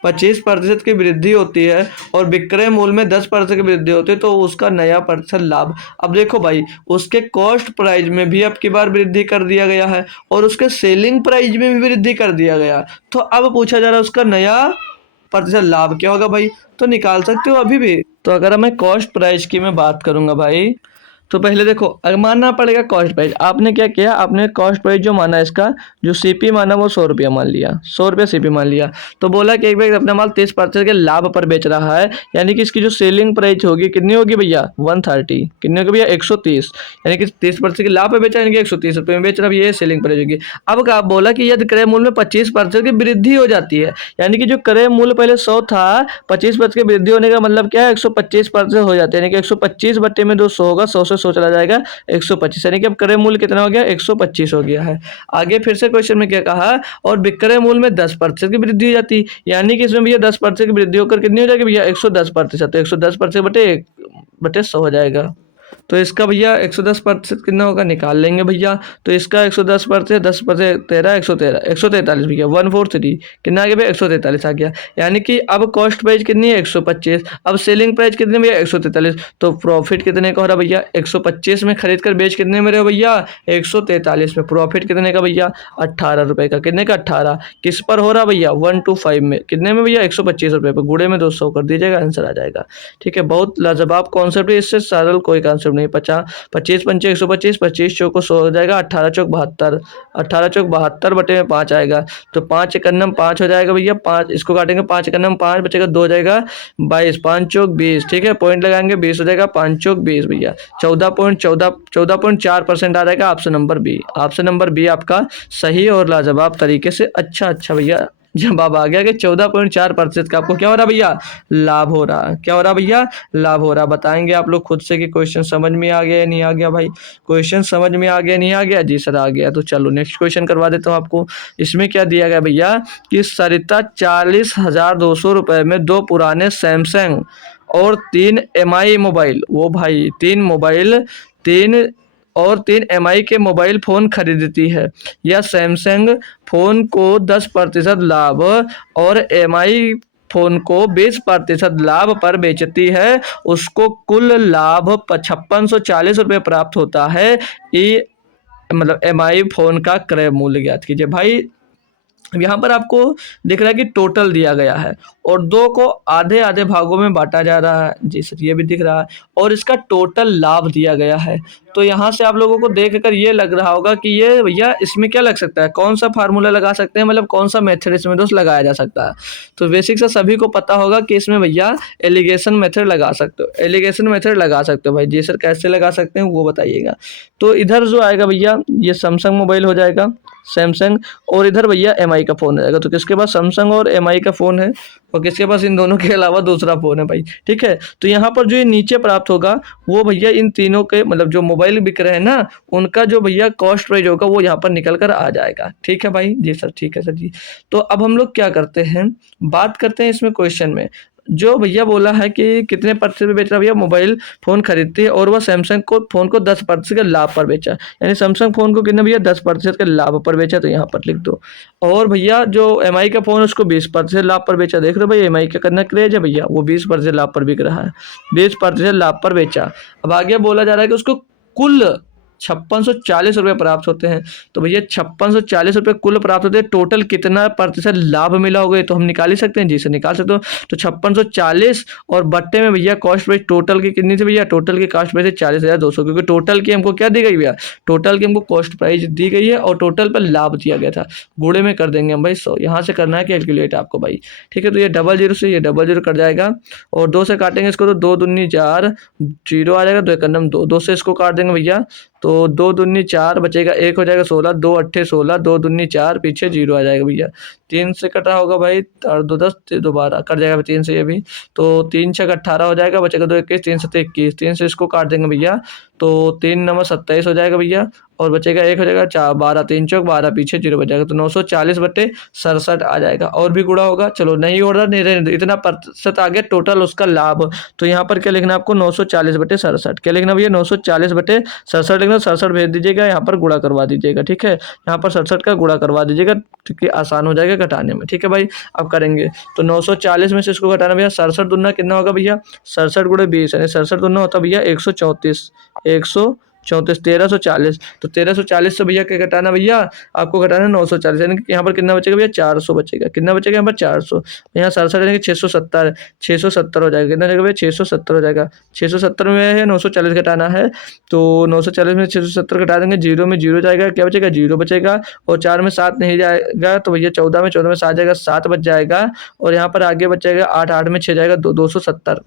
25% की वृद्धि होती है और विक्रय मूल्य में 10% की वृद्धि होती है, तो उसका नया प्रतिशत लाभ। अब देखो भाई, उसके कॉस्ट प्राइस में भी अब की बार वृद्धि कर दिया गया है और उसके सेलिंग प्राइस में भी वृद्धि कर दिया गया। तो अब पूछा जा रहा है उसका नया प्रतिशत लाभ क्या होगा भाई, तो निकाल सकते हो अभी भी। तो अगर मैं कॉस्ट प्राइस की मैं बात करूंगा भाई, तो पहले देखो अगर मानना पड़ेगा कॉस्ट प्राइस। आपने क्या किया, आपने कॉस्ट प्राइस जो माना इसका जो सीपी माना वो 100 रुपया मान लिया, 100 रुपया सीपी मान लिया। तो बोला कि एक व्यक्ति अपना माल 30% के लाभ पर बेच रहा है, यानी कि इसकी जो सेलिंग प्राइस होगी कितनी होगी भैया 130, कितने होगी भैया 130, यानी कि 30% के लाभ पर बेचा, यानी कि 130 रुपये में बेच रहा है, ये सेलिंग प्राइस होगी। अब क्या बोला कि यदि क्रय मूल्य में 25% की वृद्धि हो जाती है, यानी कि जो क्रय मूल्य पहले 100 था, 25% की वृद्धि होने का मतलब क्या है 125% हो जाता है, यानी कि 125 बट्टे में 200 होगा, 100 से 100 चला जाएगा 125, यानी कि अब क्रय मूल्य कितना हो गया 125 हो गया है। आगे फिर से क्वेश्चन में क्या कहा, और विक्रय मूल्य में 10% की वृद्धि हो जाती, यानी कि इसमें भैया 10% की वृद्धि होकर कितनी हो जाएगी भैया 110%, तो 110% बटे 100 हो जाएगा। तो इसका भैया 110% कितना होगा निकाल लेंगे भैया। तो इसका 110%, 10% 13, 113, 143 भैया 143 कितना आ गया भैया 143 आ गया। यानी कि अब कॉस्ट प्राइस कितनी है 125, अब सेलिंग प्राइस कितनी भैया 143, तो प्रॉफिट कितने का हो रहा भैया 125 में खरीद कर बेच कितने में रहे हो भैया 143 में, प्रॉफिट कितने का भैया 18 रुपए का, कितने का 18, किस पर हो रहा भैया 125 में, कितने में भैया 125 रुपये पर, गुड़े में 200 कर दीजिएगा, आंसर आ जाएगा। ठीक है, बहुत लाजवाब कॉन्सेप्ट है, इससे सरल कोई कॉन्सेप्ट नहीं। 25 पंचे 125, 25 चौको 100 हो जाएगा, 18 चौक 72, 18 चौक 72 बटे में 5 आएगा, तो 5 एकन्नम 5 हो जाएगा भैया, 5 इसको काटेंगे 5 एकन्नम 5 बचेगा 2 हो जाएगा 22, 5 चौक 20, ठीक है, पॉइंट लगाएंगे 20 हो जाएगा, 5 चौक 20 भैया 14.4% आ जाएगा। Option number B, option number B आपका सही और लाजवाब तरीके से अच्छा भैया जवाब आ गया कि 14.4% का आपको क्या हो रहा भैया लाभ हो रहा। क्या हो रहा भैया लाभ हो रहा। बताएंगे आप लोग खुद से कि क्वेश्चन समझ में आ गया या नहीं आ गया भाई, क्वेश्चन समझ में आ गया नहीं आ गया, जी सर आ गया। तो चलो नेक्स्ट क्वेश्चन करवा देता हूँ आपको। इसमें क्या दिया गया भैया कि सरिता 40,200 रुपए में 2 पुराने सैमसंग और 3 MI मोबाइल, वो भाई 3 MI के मोबाइल फ़ोन खरीदती है, या सैमसंग फ़ोन को 10% लाभ और MI फ़ोन को 20% लाभ पर बेचती है, उसको कुल लाभ 5640 रुपये प्राप्त होता है। ये मतलब MI फ़ोन का क्रय मूल्य ज्ञात कीजिए। भाई यहाँ पर आपको दिख रहा है कि टोटल दिया गया है और 2 को आधे-आधे भागों में बाँटा जा रहा है। जी सर, ये भी दिख रहा है और इसका टोटल लाभ दिया गया है। तो यहाँ से आप लोगों को देखकर ये लग रहा होगा कि ये भैया इसमें क्या लग सकता है, कौन-सा फ़ॉर्मूला लगा सकते हैं, मतलब कौन-सा मेथड इसमें दोस्त लगाया जा सकता है। तो बेसिक से सभी को पता होगा कि इसमें भैया एलिगेशन मेथड लगा सकते हो, एलिगेशन मेथड लगा सकते हो भाई। जी सर, कैसे लगा सकते हैं वो बताइएगा। तो इधर जो आएगा भैया ये सैमसंग मोबाइल हो जाएगा, सैमसंग, और इधर भैया एमआई का फ़ोन रहेगा। तो किसके पास सैमसंग और एमआई का फ़ोन है और किसके पास इन दोनों के अलावा दूसरा फ़ोन है भाई, ठीक है। तो यहाँ पर जो ये नीचे प्राप्त होगा वो भैया इन तीनों के मतलब जो मोबाइल बिक रहे हैं ना, उनका जो भैया कॉस्ट प्राइस होगा वो यहाँ पर निकल कर आ जाएगा, ठीक है भाई। जी सर, ठीक है सर जी। तो अब हम लोग क्या करते हैं, बात करते हैं इसमें क्वेश्चन में। जो भैया बोला है कि कितने प्रतिशत पे बेच रहा है भैया, मोबाइल फ़ोन खरीदते हैं और वह सैमसंग को फ़ोन को 10% के लाभ पर बेचा, यानी सैमसंग फ़ोन को कितना भैया 10% के लाभ पर बेचा, तो यहाँ पर लिख दो। और भैया जो एमआई का फ़ोन है उसको 20% लाभ पर बेचा। देख लो भाई एमआई का कितना क्रेज है भैया, वो 20% लाभ पर बिक रहा है, 20% लाभ पर बेचा। अब आगे बोला जा रहा है कि उसको कुल 5640 रुपये प्राप्त होते हैं। तो भैया 5640 रुपये कुल प्राप्त होते हैं, टोटल कितना प्रतिशत लाभ मिला होगा ये तो हम निकाल ही सकते हैं। जी सर, निकाल सकते हो। तो 5640 और बट्टे में भैया कॉस्ट प्राइस टोटल की कितनी थी भैया, टोटल की कॉस्ट प्राइस है 40,200, क्योंकि टोटल की हमको क्या दी गई भैया, टोटल की हमको कॉस्ट प्राइस दी गई है और टोटल पर लाभ दिया गया था। गुणे में कर देंगे हम भाई 100, यहाँ से करना है कैलकुलेट आपको भाई, ठीक है। तो ये 00 से ये 00 कट जाएगा और 2 से काटेंगे इसको तो 2 दूनी 4, 0 आ जाएगा, 2 एकम 2, 2 से इसको काट देंगे भैया तो 2 दूनी 4 बचेगा, 1 हो जाएगा 16, 2 अट्ठे 16, 2 दूनी 4, पीछे 0 आ जाएगा भैया। 3 से कटा होगा भाई और 2 10, 12 कट जाएगा 3 से ये भी, तो 3 छक 18 हो जाएगा, बचेगा 2 21, 3 7 21, 3 से इसको काट देंगे भैया तो 3 9 27 हो जाएगा भैया और बचेगा 1 हो जाएगा 4, 12 3 चौक 12, पीछे 0 बच जाएगा, तो 940/67 आ जाएगा। और भी गुणा होगा, चलो नहीं हो रहा, नहीं रहने, इतना प्रतिशत आ गया टोटल उसका लाभ। तो यहाँ पर क्या लिखना है आपको, 940/67, क्या लिखना भैया 940/67 लिखना, 67 भेज दीजिएगा, यहाँ पर गुणा करवा दीजिएगा, ठीक है। यहाँ पर 67 का गुणा करवा दीजिएगा, क्योंकि आसान हो जाएगा घटाने में, ठीक है भाई। अब करेंगे तो 940 में से इसको घटाना भैया, 67 दूना कितना होगा भैया, 67 गुणे 20 यानी 67 दूना होता भैया 134, 134, 1340, तो 1340 से भैया क्या घटाना भैया, आपको घटाना 940, यानी कि यहाँ पर कितना बचेगा भैया 400 बचेगा, कितना बचेगा यहाँ पर 400, यहाँ 67 यानी कि 670, 670 हो जाएगा, कितना जाएगा भैया 670 हो जाएगा। 670 में है 940 घटाना है, तो 940 में 670 घटा देंगे, 0 में 0 जाएगा, क्या बचेगा 0 बचेगा, और 4 में 7 नहीं जाएगा तो भैया 14 में 7 जाएगा, 7 बच जाएगा, और यहाँ पर आगे बच जाएगा 8 में 6 जाएगा, 270।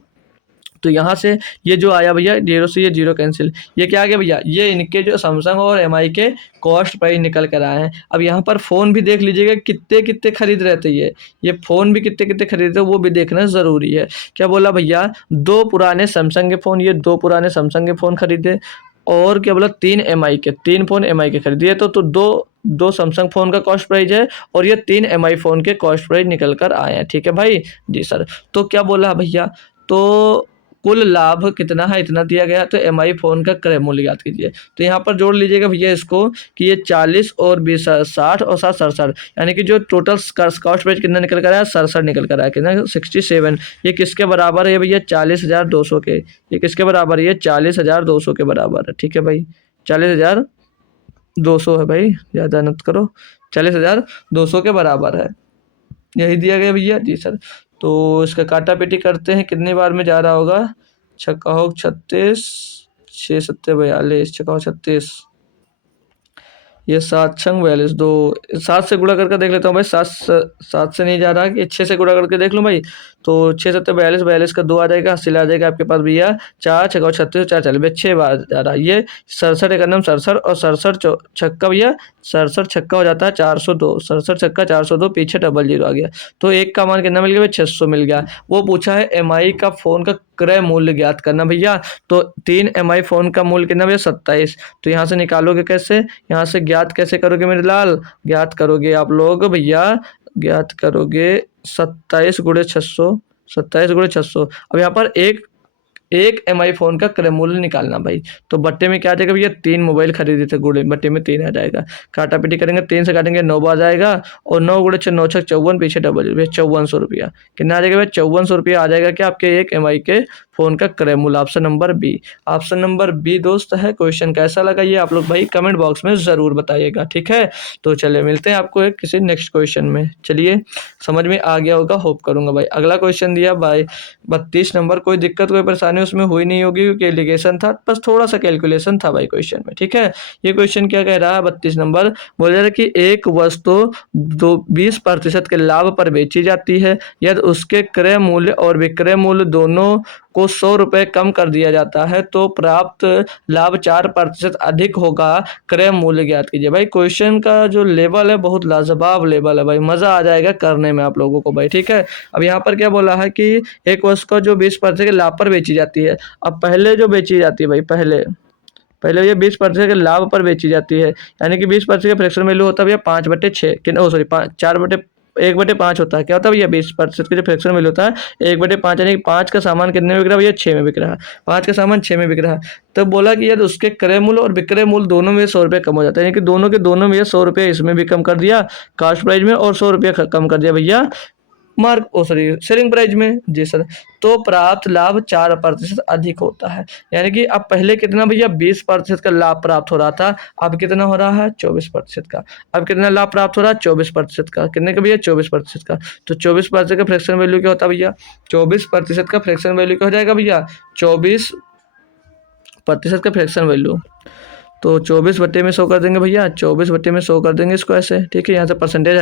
तो यहाँ से ये जो आया भैया 0 से ये 0 कैंसिल, ये क्या आ गया भैया, ये इनके जो सैमसंग और एमआई के कॉस्ट प्राइस निकल कर आए हैं। अब यहाँ पर फ़ोन भी देख लीजिएगा कितने कितने खरीद रहे थे, ये फ़ोन भी कितने कितने खरीद रहे थे वो भी देखना ज़रूरी है। क्या बोला भैया, 2 पुराने सैमसंग के फ़ोन, ये 2 पुराने सैमसंग के फ़ोन खरीदे, और क्या बोला 3 एमआई के, 3 फ़ोन एमआई के खरीदिए, तो दो सैमसंग फ़ोन का कॉस्ट प्राइस है और ये 3 एमआई फ़ोन के कॉस्ट प्राइस निकल कर आए हैं, ठीक है भाई। जी सर, तो क्या बोला भैया, तो कुल लाभ कितना है, इतना दिया गया, तो एमआई फ़ोन का क्रय मूल्य याद कीजिए। तो यहाँ पर जोड़ लीजिएगा भैया इसको कि ये 40 और 20 60 और 7 67, यानी कि जो टोटल कॉस्ट प्राइस कितना निकल कर आया, 67 निकल कर आया, कितना 67। ये किसके बराबर है भैया, 40,200 के, ये किसके बराबर है, ये 40,200 के बराबर है, ठीक है भाई। 40,200 है भाई, ज़्यादा मत करो, 40,200 के बराबर है, यही दिया गया भैया। जी सर, तो इसका काटा पेटी करते हैं, कितनी बार में जा रहा होगा, छक्का हो 36, 6 सत्ते 42, छक्का हो 36, ये 7 छंग 42, 2 7 से गुणा करके देख लेता हूँ भाई, 7 से नहीं जा रहा, कि 6 से गुणा करके देख लूँ भाई, तो 6 सत्ते 42, 42 का 2 आ जाएगा, हासिल आ जाएगा आपके पास भैया 4 छक्का 36, 4 40, 6 बार जा रहा है ये 67, एक नंबर 67, और 67 छक्का भैया 67 छक्का हो जाता है 402, 67 छक्का 402, पीछे 00 आ गया, तो एक का मान कितना मिल गया भाई, 600 मिल गया। वो पूछा है एमआई का फ़ोन का क्रय मूल्य ज्ञात करना भैया, तो 3 एमआई फ़ोन का मूल्य कितना भैया 27, तो यहाँ से निकालोगे कैसे, यहाँ से ज्ञात कैसे करोगे मेरे लाल, ज्ञात करोगे आप लोग भैया, ज्ञात करोगे 27 गुणे 600, 27 गुणे 600। अब यहाँ पर एक एमआई फ़ोन का क्रय मूल्य निकालना भाई, तो बट्टे में क्या आ जाएगा भैया, 3 मोबाइल खरीदे थे, गुणे बट्टे में 3 आ जाएगा, काटा पीटी करेंगे 3 से काटेंगे 9 आ जाएगा, और 9 गुणे 6 9 54, पीछे 00, 5400 रुपया, कितना आ जाएगा भाई 5400 रुपया आ जाएगा कि आपके एक एमआई के फ़ोन का क्रय मूल्य। Option number B. Option number B दोस्त है। क्वेश्चन कैसा लगा ये आप लोग भाई कमेंट बॉक्स में ज़रूर बताइएगा, ठीक है। तो चलिए मिलते हैं आपको एक किसी नेक्स्ट क्वेश्चन में। चलिए समझ में आ गया होगा, होप करूँगा भाई। अगला क्वेश्चन दिया भाई 32 नंबर। कोई दिक्कत कोई परेशानी उसमें हुई नहीं होगी क्योंकि एलिगेशन था, बस थोड़ा सा कैलकुलेशन था भाई क्वेश्चन में, ठीक है। ये क्वेश्चन क्या कह रहा है 32 नंबर, बोल रहा है कि एक वस्तु 20% के लाभ पर बेची जाती है, यदि उसके क्रय मूल्य और विक्रय मूल्य दोनों को 100 रुपये कम कर दिया जाता है तो प्राप्त लाभ 4% अधिक होगा। क्रय मूल्य ज्ञात कीजिए। भाई क्वेश्चन का जो लेवल है बहुत लाजवाब लेवल है भाई, मजा आ जाएगा करने में आप लोगों को भाई, ठीक है। अब यहाँ पर क्या बोला है कि एक वस्तु का जो 20% के लाभ पर बेची जाती है। अब पहले जो बेची जाती है भाई, पहले पहले ये 20% के लाभ पर बेची जाती है, यानी कि 20% का फ्रैक्शन वैल्यू होता है भैया 5/6 कि ओ सॉरी 4/1/5 होता है। क्या होता है भैया 20% का जो फ्रैक्शन वैल्यू होता है 1/5, यानी कि 5 का सामान कितने में बिक रहा है भैया 6 में बिक रहा है। 5 का सामान 6 में बिक रहा है। तब बोला कि यदि उसके क्रय मूल्य और विक्रय मूल्य दोनों में 100 रुपये कम हो जाता है, यानी कि दोनों के दोनों में 100 रुपये इसमें भी कम कर दिया कास्ट प्राइस में और 100 रुपये कम कर दिया भैया सेलिंग प्राइस में। जी सर। तो प्राप्त लाभ 4% अधिक होता है, यानी कि अब पहले कितना भैया 20% का लाभ प्राप्त हो रहा था, अब कितना हो रहा है 24% का। अब कितना लाभ प्राप्त हो रहा है 24% का। कितने का भैया 24% का। तो 24% का फ्रैक्शन वैल्यू क्या होता है भैया 24% का फ्रैक्शन वैल्यू क्या हो जाएगा भैया 24% का फ्रैक्शन वैल्यू। तो 24/100 कर देंगे भैया, 24/100 कर देंगे इसको ऐसे, ठीक है। यहाँ से परसेंटेज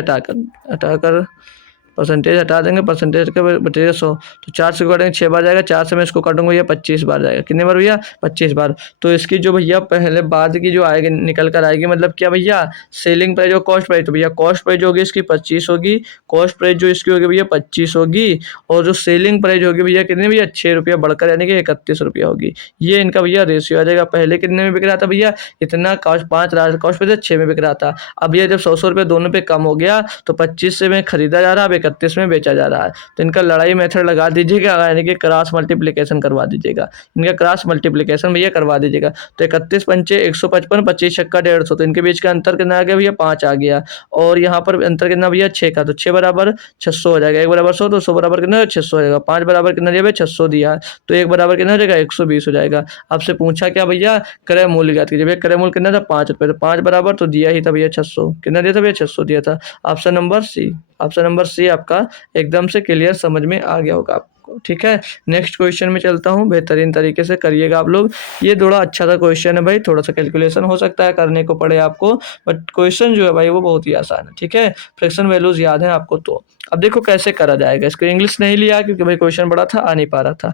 हटा देंगे, परसेंटेज का बटेगा 100, तो 4 से काटेंगे 6 बार जाएगा, 4 से मैं इसको काटूंगा भैया 25 बार जाएगा। कितने बार भैया 25 बार। तो इसकी जो भैया पहले बाद की जो आएगी निकल कर आएगी, मतलब क्या भैया सेलिंग प्राइस और कॉस्ट प्राइस, तो भैया कॉस्ट प्राइस होगी इसकी 25 होगी, कॉस्ट प्राइस जो इसकी होगी भैया 25 होगी, और जो सेलिंग प्राइस होगी भैया कितने भैया 6 रुपया बढ़कर यानी कि 31 रुपया होगी। ये इनका भैया रेशियो आ जाएगा। पहले कितने में बिक रहा था भैया इतना कॉस्ट 5 कॉस्ट प्राइस 6 में बिक रहा था। अब ये जब 100 रुपये दोनों पे कम हो गया तो 25 से में खरीदा जा रहा है, अब 31 में बेचा जा रहा है। तो इनका लड़ाई मेथड लगा दीजिएगा, यानी कि क्रॉस मल्टीप्लिकेशन करवा दीजिएगा। इनका क्रॉस मल्टीप्लिकेशन भैया करवा दीजिएगा। तो 31 पंचे 155, 25 छक्का 150, तो इनके बीच का अंतर कितना आ गया भैया 5 आ गया। और यहाँ पर अंतर कितना भैया 6 का, तो 6 बराबर 600 हो जाएगा। 1 बराबर 100 तो 100 बराबर कितना 600 हो जाएगा। 5 बराबर कितना दिया भैया 600 दिया, तो 1 बराबर कितना हो जाएगा 120 हो जाएगा। आपसे पूछा क्या भैया क्रय मूल्य ज्ञात कीजिए। भैया क्रय मूल्य कितना था 5 रुपये, तो 5 बराबर तो दिया ही था भैया 600। कितना दिया था भैया 600 दिया था। Option number C. Option number C आपका एकदम से क्लियर समझ में आ गया होगा आपको, ठीक है। नेक्स्ट क्वेश्चन में चलता हूँ, बेहतरीन तरीके से करिएगा आप लोग। ये थोड़ा अच्छा सा क्वेश्चन है भाई, थोड़ा सा कैलकुलेशन हो सकता है करने को पड़े आपको, बट क्वेश्चन जो है भाई वो बहुत ही आसान है, ठीक है। फ्रैक्शन वैल्यूज याद है आपको। तो अब देखो कैसे करा जाएगा। इसको इंग्लिश नहीं लिया क्योंकि भाई क्वेश्चन बड़ा था, आ नहीं पा रहा था।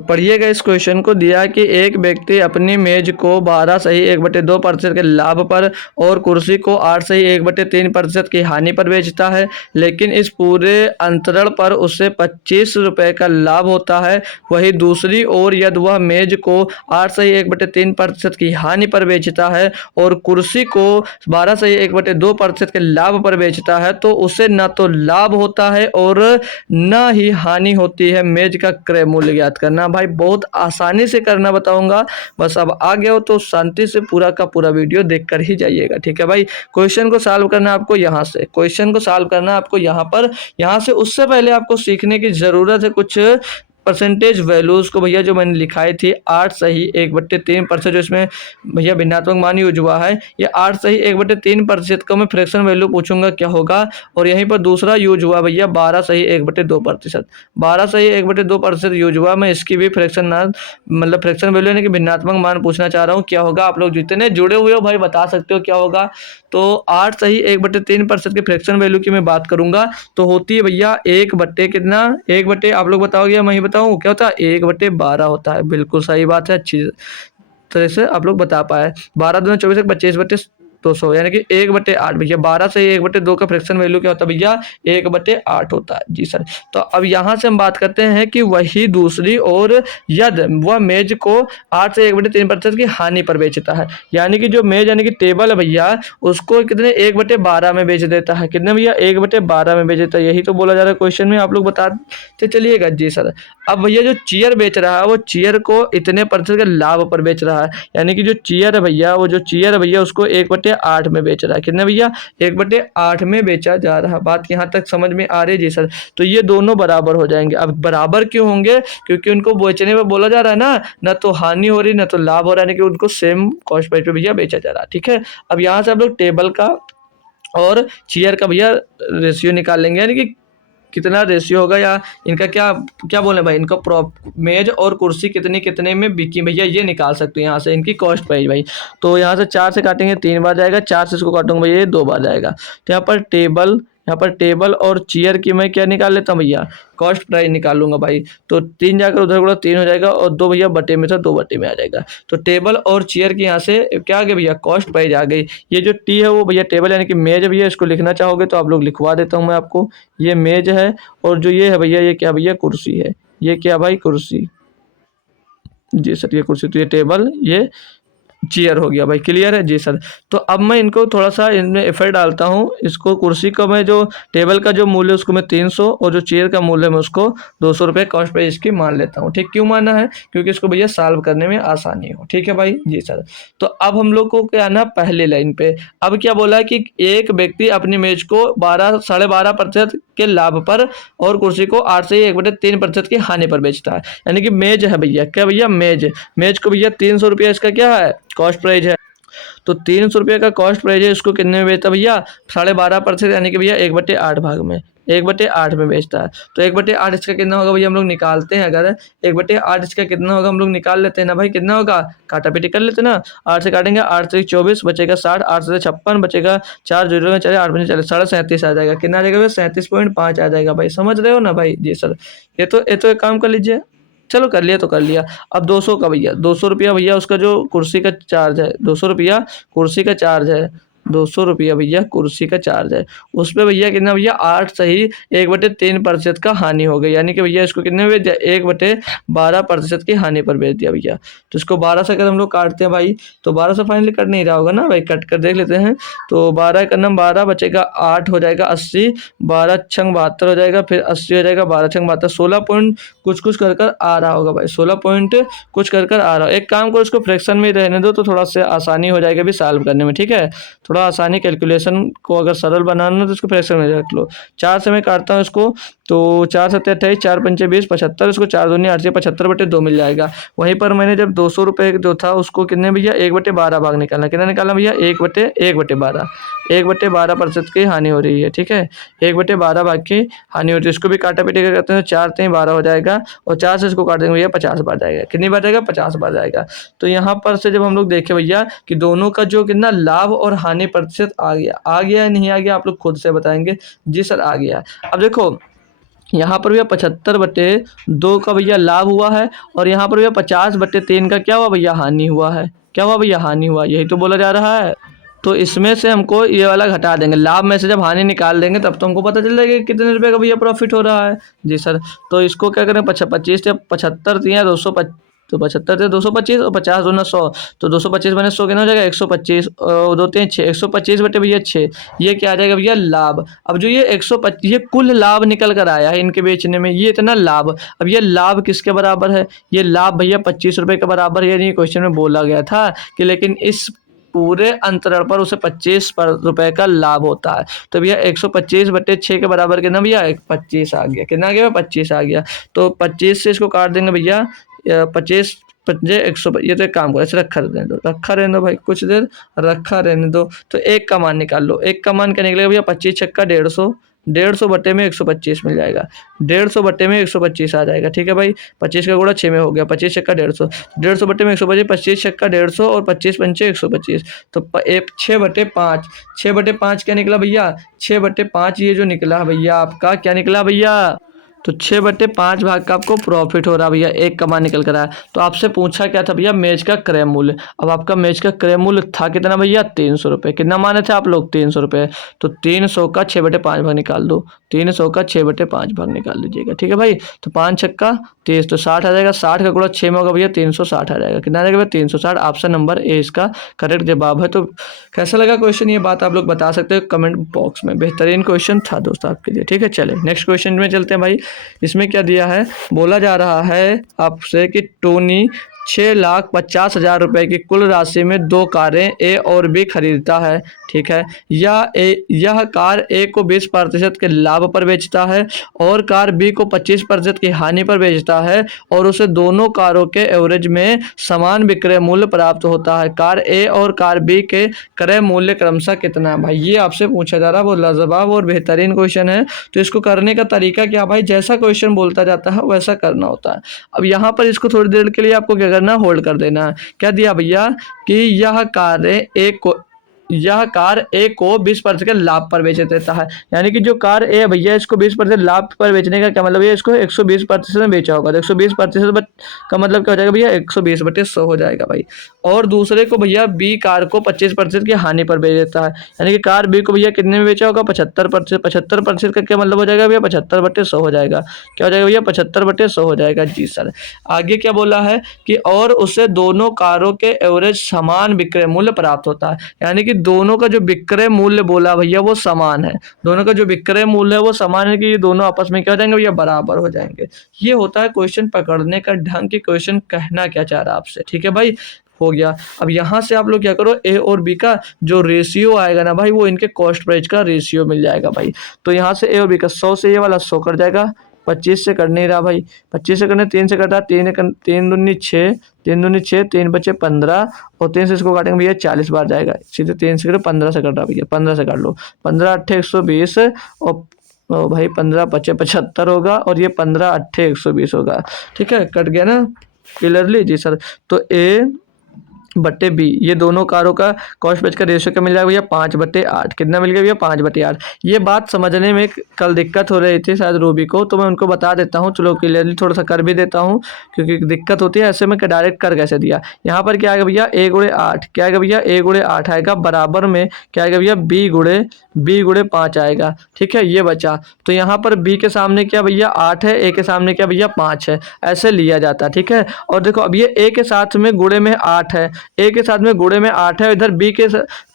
पढ़िएगा इस क्वेश्चन को। दिया कि एक व्यक्ति अपनी मेज को 12 सही 1/2% के लाभ पर और कुर्सी को 8 सही 1/3% की हानि पर बेचता है, लेकिन इस पूरे अंतरण पर उसे 25 रुपये का लाभ होता है। वही दूसरी ओर यदि वह मेज को 8 सही 1/3% की हानि पर बेचता है और कुर्सी को 12 सही 1/2% के लाभ पर बेचता है, तो उसे न तो लाभ होता है और न ही हानि होती है। मेज का क्रय मूल्य ज्ञात करना। भाई बहुत आसानी से करना बताऊंगा, बस अब आ गए हो तो शांति से पूरा का पूरा वीडियो देखकर ही जाइएगा, ठीक है भाई। क्वेश्चन को सॉल्व करना आपको यहाँ से, क्वेश्चन को सॉल्व करना आपको यहाँ पर, यहाँ से। उससे पहले आपको सीखने की जरूरत है कुछ परसेंटेज वैल्यूज को भैया, जो मैंने लिखाई थी 8 सही 1/3%, जो इसमें भैया भिन्नात्मक मान यूज हुआ है, ये 8 सही 1/3% का मैं फ्रैक्शन वैल्यू पूछूंगा क्या होगा। और यहीं पर दूसरा यूज हुआ भैया 12 सही 1/2%, 12 सही 1/2% यूज हुआ। मैं इसकी भी फ्रैक्शन ना मतलब फ्रैक्शन वैल्यू यानी कि भिन्नात्मक मान पूछना चाह रहा हूँ क्या होगा। आप लोग जितने जुड़े हुए हो भाई बता सकते हो क्या होगा। तो 8 सही 1/3% के फ्रैक्शन वैल्यू की मैं बात करूंगा तो होती है भैया 1/, कितना 1/, आप लोग बताओगे या मैं ही बताऊं क्या होता है 1/12 होता है। बिल्कुल सही बात है, अच्छी तरह से आप लोग बता पाए। 12 दूना 24 25/200 यानी कि 1/8 भैया। 12 से 1/2 का फ्रैक्शन वैल्यू क्या होता है भैया 1/8 होता है। जी सर। तो अब यहाँ से हम बात करते हैं कि वही दूसरी ओर यदि वह मेज को 8 से 1/3% की हानि पर बेचता है, यानी कि जो मेज यानी कि टेबल है भैया उसको कितने 1/12 में बेच देता है। कितने भैया 1/12 में बेच देता है। यही तो बोला जा रहा है क्वेश्चन में, आप लोग बताते चलिएगा। जी सर। अब भैया जो चेयर बेच रहा है वो चेयर को इतने % के लाभ पर बेच रहा है, यानी कि जो चेयर है भैया वो जो चेयर है भैया उसको 1/8 1/8 में बेच रहा है। कितने भैया 1/8 में बेचा जा रहा है। बात यहाँ तक समझ में आ रही है जी सर। तो ये दोनों बराबर हो जाएंगे। अब बराबर क्यों होंगे? क्योंकि उनको बेचने में बोला जा रहा है ना तो हानि हो रही ना तो लाभ हो रहा है, यानी कि उनको सेम कॉस्ट प्राइस पे भैया बेचा जा रहा है। ठीक है, अब यहाँ से आप लोग टेबल का और चेयर का भैया रेशियो निकाल लेंगे, यानी कि कितना रेशियो होगा या इनका क्या क्या बोले भाई, इनका मेज और कुर्सी कितने कितने में बिकी भैया, ये निकाल सकते हैं यहाँ से इनकी कॉस्ट प्राइस भाई। तो यहाँ से 4 से काटेंगे 3 बार जाएगा, 4 से इसको काटूंगा भैया ये 2 बार जाएगा। तो यहाँ पर टेबल और चेयर की मैं क्या निकाल लेता हूँ भैया, कॉस्ट प्राइस निकाल लूंगा भाई। तो 3 जाकर उधर गुणा 3 हो जाएगा और 2 भैया बटे में से 2 बटे में आ जाएगा। तो टेबल और चेयर की यहाँ से क्या आ गया भैया, कॉस्ट प्राइस आ गई। ये जो टी है वो भैया टेबल यानी कि मेज भैया, इसको लिखना चाहोगे तो आप लोग लिखवा देता हूँ मैं आपको। ये मेज है और जो ये है भैया ये क्या भैया, कुर्सी है। ये क्या भाई, कुर्सी। जी सर ये कुर्सी, तो ये टेबल ये चेयर हो गया भाई। क्लियर है जी सर। तो अब मैं इनको थोड़ा सा इनमें एफर्ट डालता हूँ। इसको कुर्सी का मैं जो टेबल का जो मूल्य है उसको मैं 300 और जो चेयर का मूल्य मैं उसको 200 रुपये कॉस्ट प्राइस इसकी मान लेता हूँ। ठीक, क्यों माना है? क्योंकि इसको भैया सॉल्व करने में आसानी हो। ठीक है भाई जी सर। तो अब हम लोग को क्या आना, पहले लाइन पे अब क्या बोला है कि एक व्यक्ति अपनी मेज को 12.5% के लाभ पर और कुर्सी को 8 से 1/3% की हानि पर बेचता है। यानी कि मेज है भैया, क्या भैया, मेज को भैया 300 रुपया इसका क्या है, कॉस्ट प्राइस है। तो 300 रुपये का कॉस्ट प्राइस है, इसको कितने में बेचता भैया, 12.5% यानी कि भैया 1/8 भाग में, 1/8 में बेचता है। तो 1/8 इसका कितना होगा भैया, हम लोग निकालते हैं। अगर 1/8 इसका कितना होगा हम लोग निकाल लेते हैं ना भाई, कितना होगा, काटा पीटी कर लेते हैं ना। 8 से काटेंगे, 8 से 24 बचेगा 60, 8 से 56 बचेगा, 4 जीरो में चले 8 में चले 37.5 आ जाएगा। कितना आ जाएगा भैया, 37.5 आ जाएगा भाई। समझ रहे हो ना भाई जी सर। ये तो एक काम कर लीजिए, चलो कर लिया तो कर लिया। अब 200 का भैया, 200 रुपया भैया उसका जो कुर्सी का चार्ज है, 200 रुपया कुर्सी का चार्ज है, 200 रुपया भैया कुर्सी का चार्ज है। उस पे भैया कितना भैया, 8 सही 1/3% का हानि हो गई, यानी कि भैया इसको कितने बेच दिया, 1/12% की हानि पर बेच दिया भैया। तो इसको 12 से अगर हम लोग काटते हैं भाई, तो 12 से फाइनली कट नहीं रहा होगा ना भाई, कट कर देख लेते हैं। तो 12 का नम 12 बचेगा, 8 हो जाएगा 80, 12 छंग 72 हो जाएगा, फिर 80 हो जाएगा, 12 छंग 72, 16 पॉइंट कुछ कर आ रहा होगा भाई, 16 पॉइंट कुछ कर आ रहा हो। एक काम करो, इसको फ्रैक्शन में रहने दो तो थोड़ा सा आसानी हो जाएगा भी सॉल्व करने में। ठीक है, थोड़ा आसानी, कैलकुलेशन को अगर सरल बनाना है तो इसको फ्रैक्शन में रख लो। 4 से मैं काटता हूँ इसको, तो 4 7 28, 4 पंचे 20, 75, इसको 4 दूनी 8 से 75/2 मिल जाएगा। वहीं पर मैंने जब 200 रुपये जो था उसको कितने भैया, 1/12 भाग निकालना। कितना निकालना भैया, 1/12, 1/12% की हानि हो रही है। ठीक है, 1/12 भाग की हानि होती है। इसको भी काटा पीटी करते हैं, 4 3 12 हो जाएगा और 4 से इसको काट देंगे भैया, 50 बार जाएगा। कितनी बार जाएगा, 50 बार जाएगा। तो यहाँ पर से जब हम लोग देखें भैया कि दोनों का जो कितना लाभ और हानि प्रतिशत आ गया या नहीं आ गया, आप लोग खुद से बताएंगे। जी सर आ गया। अब देखो यहाँ पर भैया 75/2 का भैया लाभ हुआ है और यहाँ पर भैया 50/3 का क्या हुआ भैया, हानि हुआ है। क्या हुआ भैया, हानि हुआ, यही तो बोला जा रहा है। तो इसमें से हमको ये वाला घटा देंगे, लाभ में से जब हानि निकाल देंगे तब तो हमको पता चल जाएगा कि कितने रुपए का भैया प्रॉफिट हो रहा है। जी सर, तो इसको क्या करें, 25 से 75 दिया 225, तो 75 से 225 और 50 दूना 100, तो 225 बने 100 कितना हो जाएगा, 125 और 2 3 6, 125 बटे भैया 6, ये क्या आ जाएगा भैया, लाभ। अब जो ये 125 ये कुल लाभ निकल कर आया है इनके बेचने में, ये इतना लाभ। अब ये लाभ किसके बराबर है, ये लाभ भैया 25 रुपये के बराबर है। ये क्वेश्चन में बोला गया था कि लेकिन इस पूरे अंतराल पर उसे 25 रुपए का लाभ होता है। तो भैया 125/6 के बराबर कितना भैया, 25 आ गया। कितना आ गया, 25 आ गया। तो 25 से इसको काट देंगे भैया, 25 पंजे 100। ये तो एक काम करो, ऐसे रखा रहने दो भाई, कुछ देर रखा रहने दो। तो एक का मान निकाल लो, एक का मान क्या निकलेगा भैया, 25 छक्का 150, 150 बटे में 125 मिल जाएगा, 150 बटे में 125 आ जाएगा। ठीक है भाई, 25 का गुणा 6 में हो गया, 25 छक्का 150, 150 बटे में 125, 25 छक्का 150 और 25 पंचे 125, तो 6/5, 6/5 क्या निकला भैया, 6/5 ये जो निकला भैया आपका, क्या निकला भैया, तो 6/5 भाग का आपको प्रॉफिट हो रहा भैया, एक कमा निकल कर आया। तो आपसे पूछा क्या था भैया, मेज का क्रय मूल्य। अब आपका मेज का क्रय मूल्य था कितना भैया, 300 रुपये। कितना माने थे आप लोग, 300 रुपये। तो 300 का 6/5 भाग निकाल दो, 300 का 6/5 भाग निकाल लीजिएगा। ठीक है भाई, तो 5 छक्का 30, तो 60 आ जाएगा। 60 का गुणा 6 में होगा भैया, 360 आ जाएगा। कितना आ जाएगा भैया, 360। ऑप्शन नंबर ए इसका करेक्ट जवाब है। तो कैसा लगा क्वेश्चन, ये बात आप लोग बता सकते हो कमेंट बॉक्स में। बेहतरीन क्वेश्चन था दोस्तों आपके लिए। ठीक है, चले नेक्स्ट क्वेश्चन में चलते हैं भाई। इसमें क्या दिया है, बोला जा रहा है आपसे कि टोनी 6,50,000 रुपए की कुल राशि में 2 कारें ए और बी खरीदता है, ठीक है। यह कार ए को 20% के लाभ पर बेचता है और कार बी को 25% की हानि पर बेचता है और उसे दोनों कारों के एवरेज में समान विक्रय मूल्य प्राप्त होता है। कार ए और कार बी के क्रय मूल्य क्रमशः कितना है? भाई ये आपसे पूछा जा रहा है, बहुत लाजवाब और बेहतरीन क्वेश्चन है। तो इसको करने का तरीका क्या भाई, जैसा क्वेश्चन बोलता जाता है वैसा करना होता है। अब यहाँ पर इसको थोड़ी देर के लिए आपको क्या करना है, होल्ड कर देना है। क्या दिया भैया कि यह कार ए को 20% के लाभ पर बेच देता है, यानी कि जो कार ए है भैया इसको 20% लाभ पर बेचने का क्या मतलब है, इसको 120% में बेचा होगा। तो 120% का मतलब क्या हो जाएगा भैया, 120/100 हो जाएगा भाई। और दूसरे को भैया बी कार को 25% की हानि पर बेच देता है, यानी कि कार बी को भैया कितने में बेचा होगा, 75%। 75% का क्या मतलब हो जाएगा भैया, 75/100 हो जाएगा। क्या हो जाएगा भैया, 75/100 हो जाएगा। जी सर। आगे क्या बोला है कि और उसे दोनों कारों के एवरेज समान विक्रय मूल्य प्राप्त होता है, यानी कि दोनों का जो विक्रय मूल्य बोला भैया वो समान है। दोनों का जो विक्रय मूल्य है वो समान है कि ये दोनों आपस में क्या हो जाएंगे भैया, बराबर हो जाएंगे। ये होता है क्वेश्चन पकड़ने का ढंग, की क्वेश्चन कहना क्या चाह रहा है आपसे, ठीक है भाई। हो गया। अब यहाँ से आप लोग क्या करो, ए और बी का जो रेशियो आएगा ना भाई, वो इनके कॉस्ट प्राइस का रेशियो मिल जाएगा भाई। तो यहाँ से ए और बी का 100 से ये वाला 100 कर जाएगा, 25 से कर नहीं रहा भाई, 25 से करने 3 से कटा, 3 दूनी 6, 3 दूनी 6, 3 बचे 15 और 3 से इसको काटेंगे भैया 40 बार जाएगा। सीधे 3 से करो, 15 से कट रहा भैया, 15 से काट लो, 15 8 120 और भाई 15 बचे 75 होगा और ये 15 8 120 होगा, ठीक है। कट गया ना क्लियरली? जी सर। तो ए बट्टे बी, ये दोनों कारों का कॉस्ट प्राइस का रेशियो क्या मिल जाएगा भैया, 5/8। कितना मिल गया भैया, 5/8। ये बात समझने में कल दिक्कत हो रही थी शायद रूबी को, तो मैं उनको बता देता हूँ, चलो क्लियरली थोड़ा सा कर भी देता हूँ क्योंकि दिक्कत होती है ऐसे में कि डायरेक्ट कर कैसे दिया। यहाँ पर क्या आएगा भैया, a×8, क्या आएगा भैया, a×8 आएगा, बराबर में क्या आएगा भैया, b×5 आएगा, ठीक है। ये बचा, तो यहाँ पर b के सामने क्या भैया 8 है, a के सामने क्या भैया 5 है, ऐसे लिया जाता है, ठीक है। और देखो अब ये a के साथ में गुणे में 8 है, ए के साथ में गुणे में 8 है, इधर बी के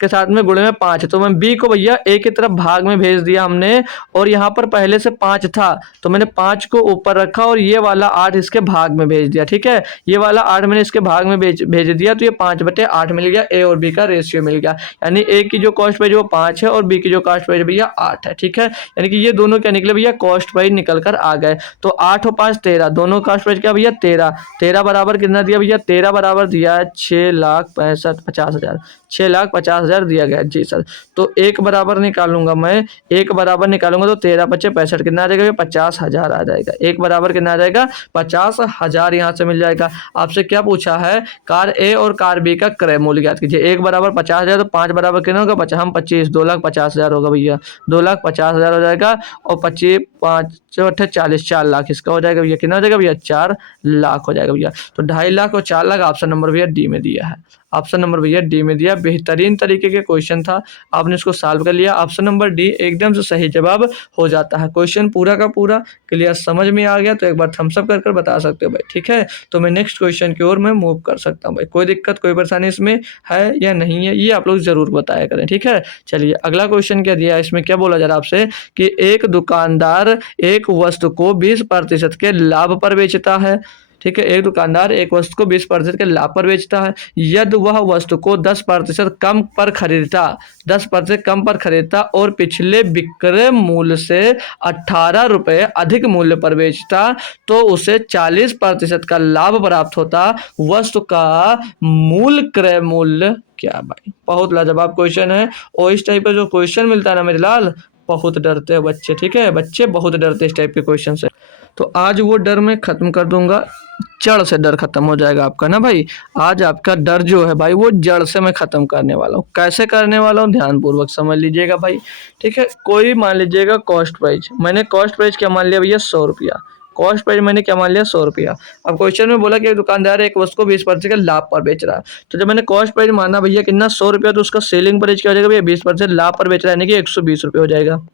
साथ में गुणे में 5 है, तो मैं बी को भैया ए की तरफ भाग में भेज दिया हमने, और यहाँ पर पहले से 5 था तो मैंने 5 को ऊपर रखा और ये वाला 8 इसके भाग में भेज दिया, ठीक है। ये वाला 8 मैंने इसके भाग में भेज दिया, तो ये 5/8 मिल गया, ए और बी का रेशियो मिल गया। यानी ए की जो कॉस्ट प्राइस वो 5 है और बी की जो कॉस्ट प्राइस भैया 8 है, ठीक है। यानी कि ये दोनों क्या निकले भैया, कॉस्ट प्राइस निकल कर आ गए। तो 8 और 5 13, दोनों कॉस्ट प्राइस क्या भैया 13। 13 बराबर कितना दिया भैया, 13 बराबर दिया है 6,65,000, 6,50,000 दिया गया। जी सर। तो एक बराबर निकालूंगा मैं, एक बराबर निकालूंगा तो 13 × 5 = 65, कितना आ जाएगा, 50,000 आ जाएगा। एक बराबर कितना आ जाएगा, 50,000 यहाँ से मिल जाएगा। आपसे क्या पूछा है, कार ए और कार बी का क्रय मूल्य ज्ञात कीजिए। एक बराबर 50,000 तो 5 बराबर कितना होगा, 25, 2,50,000 होगा भैया, 2,50,000 हो जाएगा। और 25 5 40, 4 लाख इसका हो जाएगा भैया, कितना हो जाएगा भैया, 4 लाख हो जाएगा भैया। तो 2.5 लाख और 4 लाख ऑप्शन नंबर भैया डी में दिया है, ऑप्शन नंबर भैया डी में दिया। बेहतरीन तरीके के क्वेश्चन था, आपने इसको सॉल्व कर लिया, ऑप्शन नंबर डी एकदम से सही जवाब हो जाता है। क्वेश्चन पूरा का पूरा क्लियर समझ में आ गया तो एक बार थम्स अप कर बता सकते हो भाई, ठीक है। तो मैं नेक्स्ट क्वेश्चन की ओर मैं मूव कर सकता हूँ भाई, कोई दिक्कत कोई परेशानी इसमें है या नहीं है, ये आप लोग जरूर बताया करें, ठीक है। चलिए अगला क्वेश्चन क्या दिया है, इसमें क्या बोला जा रहा है आपसे कि एक दुकानदार एक वस्तु को 20% के लाभ पर बेचता है, ठीक है। एक दुकानदार एक वस्तु को 20% के लाभ पर बेचता है, यदि वह वस्तु को 10% कम पर खरीदता, 10% कम पर खरीदता और पिछले विक्रय मूल्य से 18 रुपये अधिक मूल्य पर बेचता तो उसे 40% का लाभ प्राप्त होता। वस्तु का मूल क्रय मूल्य क्या भाई। बहुत लाजवाब क्वेश्चन है, और इस टाइप का जो क्वेश्चन मिलता है ना मेरे लाल, बहुत डरते हैं बच्चे, ठीक है। बच्चे बहुत डरते हैं इस टाइप के क्वेश्चन से। तो आज वो डर मैं खत्म कर दूंगा, जड़ से डर खत्म हो जाएगा आपका ना भाई। आज आपका डर जो है भाई वो जड़ से मैं खत्म करने वाला हूँ। कैसे करने वाला हूँ, ध्यानपूर्वक समझ लीजिएगा भाई, ठीक है। कोई मान लीजिएगा कॉस्ट प्राइस, मैंने कॉस्ट प्राइस क्या मान लिया भैया, 100 रुपया। कॉस्ट प्राइस मैंने क्या मान लिया, 100 रुपया। अब क्वेश्चन में बोला कि दुकानदार एक वस्तु को 20% के लाभ पर बेच रहा है, तो जब मैंने कॉस्ट प्राइस माना भैया कितना, 100 रुपया, तो उसका सेलिंग प्राइस क्या हो जाएगा भैया, 20% लाभ पर बेच रहा है, यानी कि 120 रुपये हो जाएगा।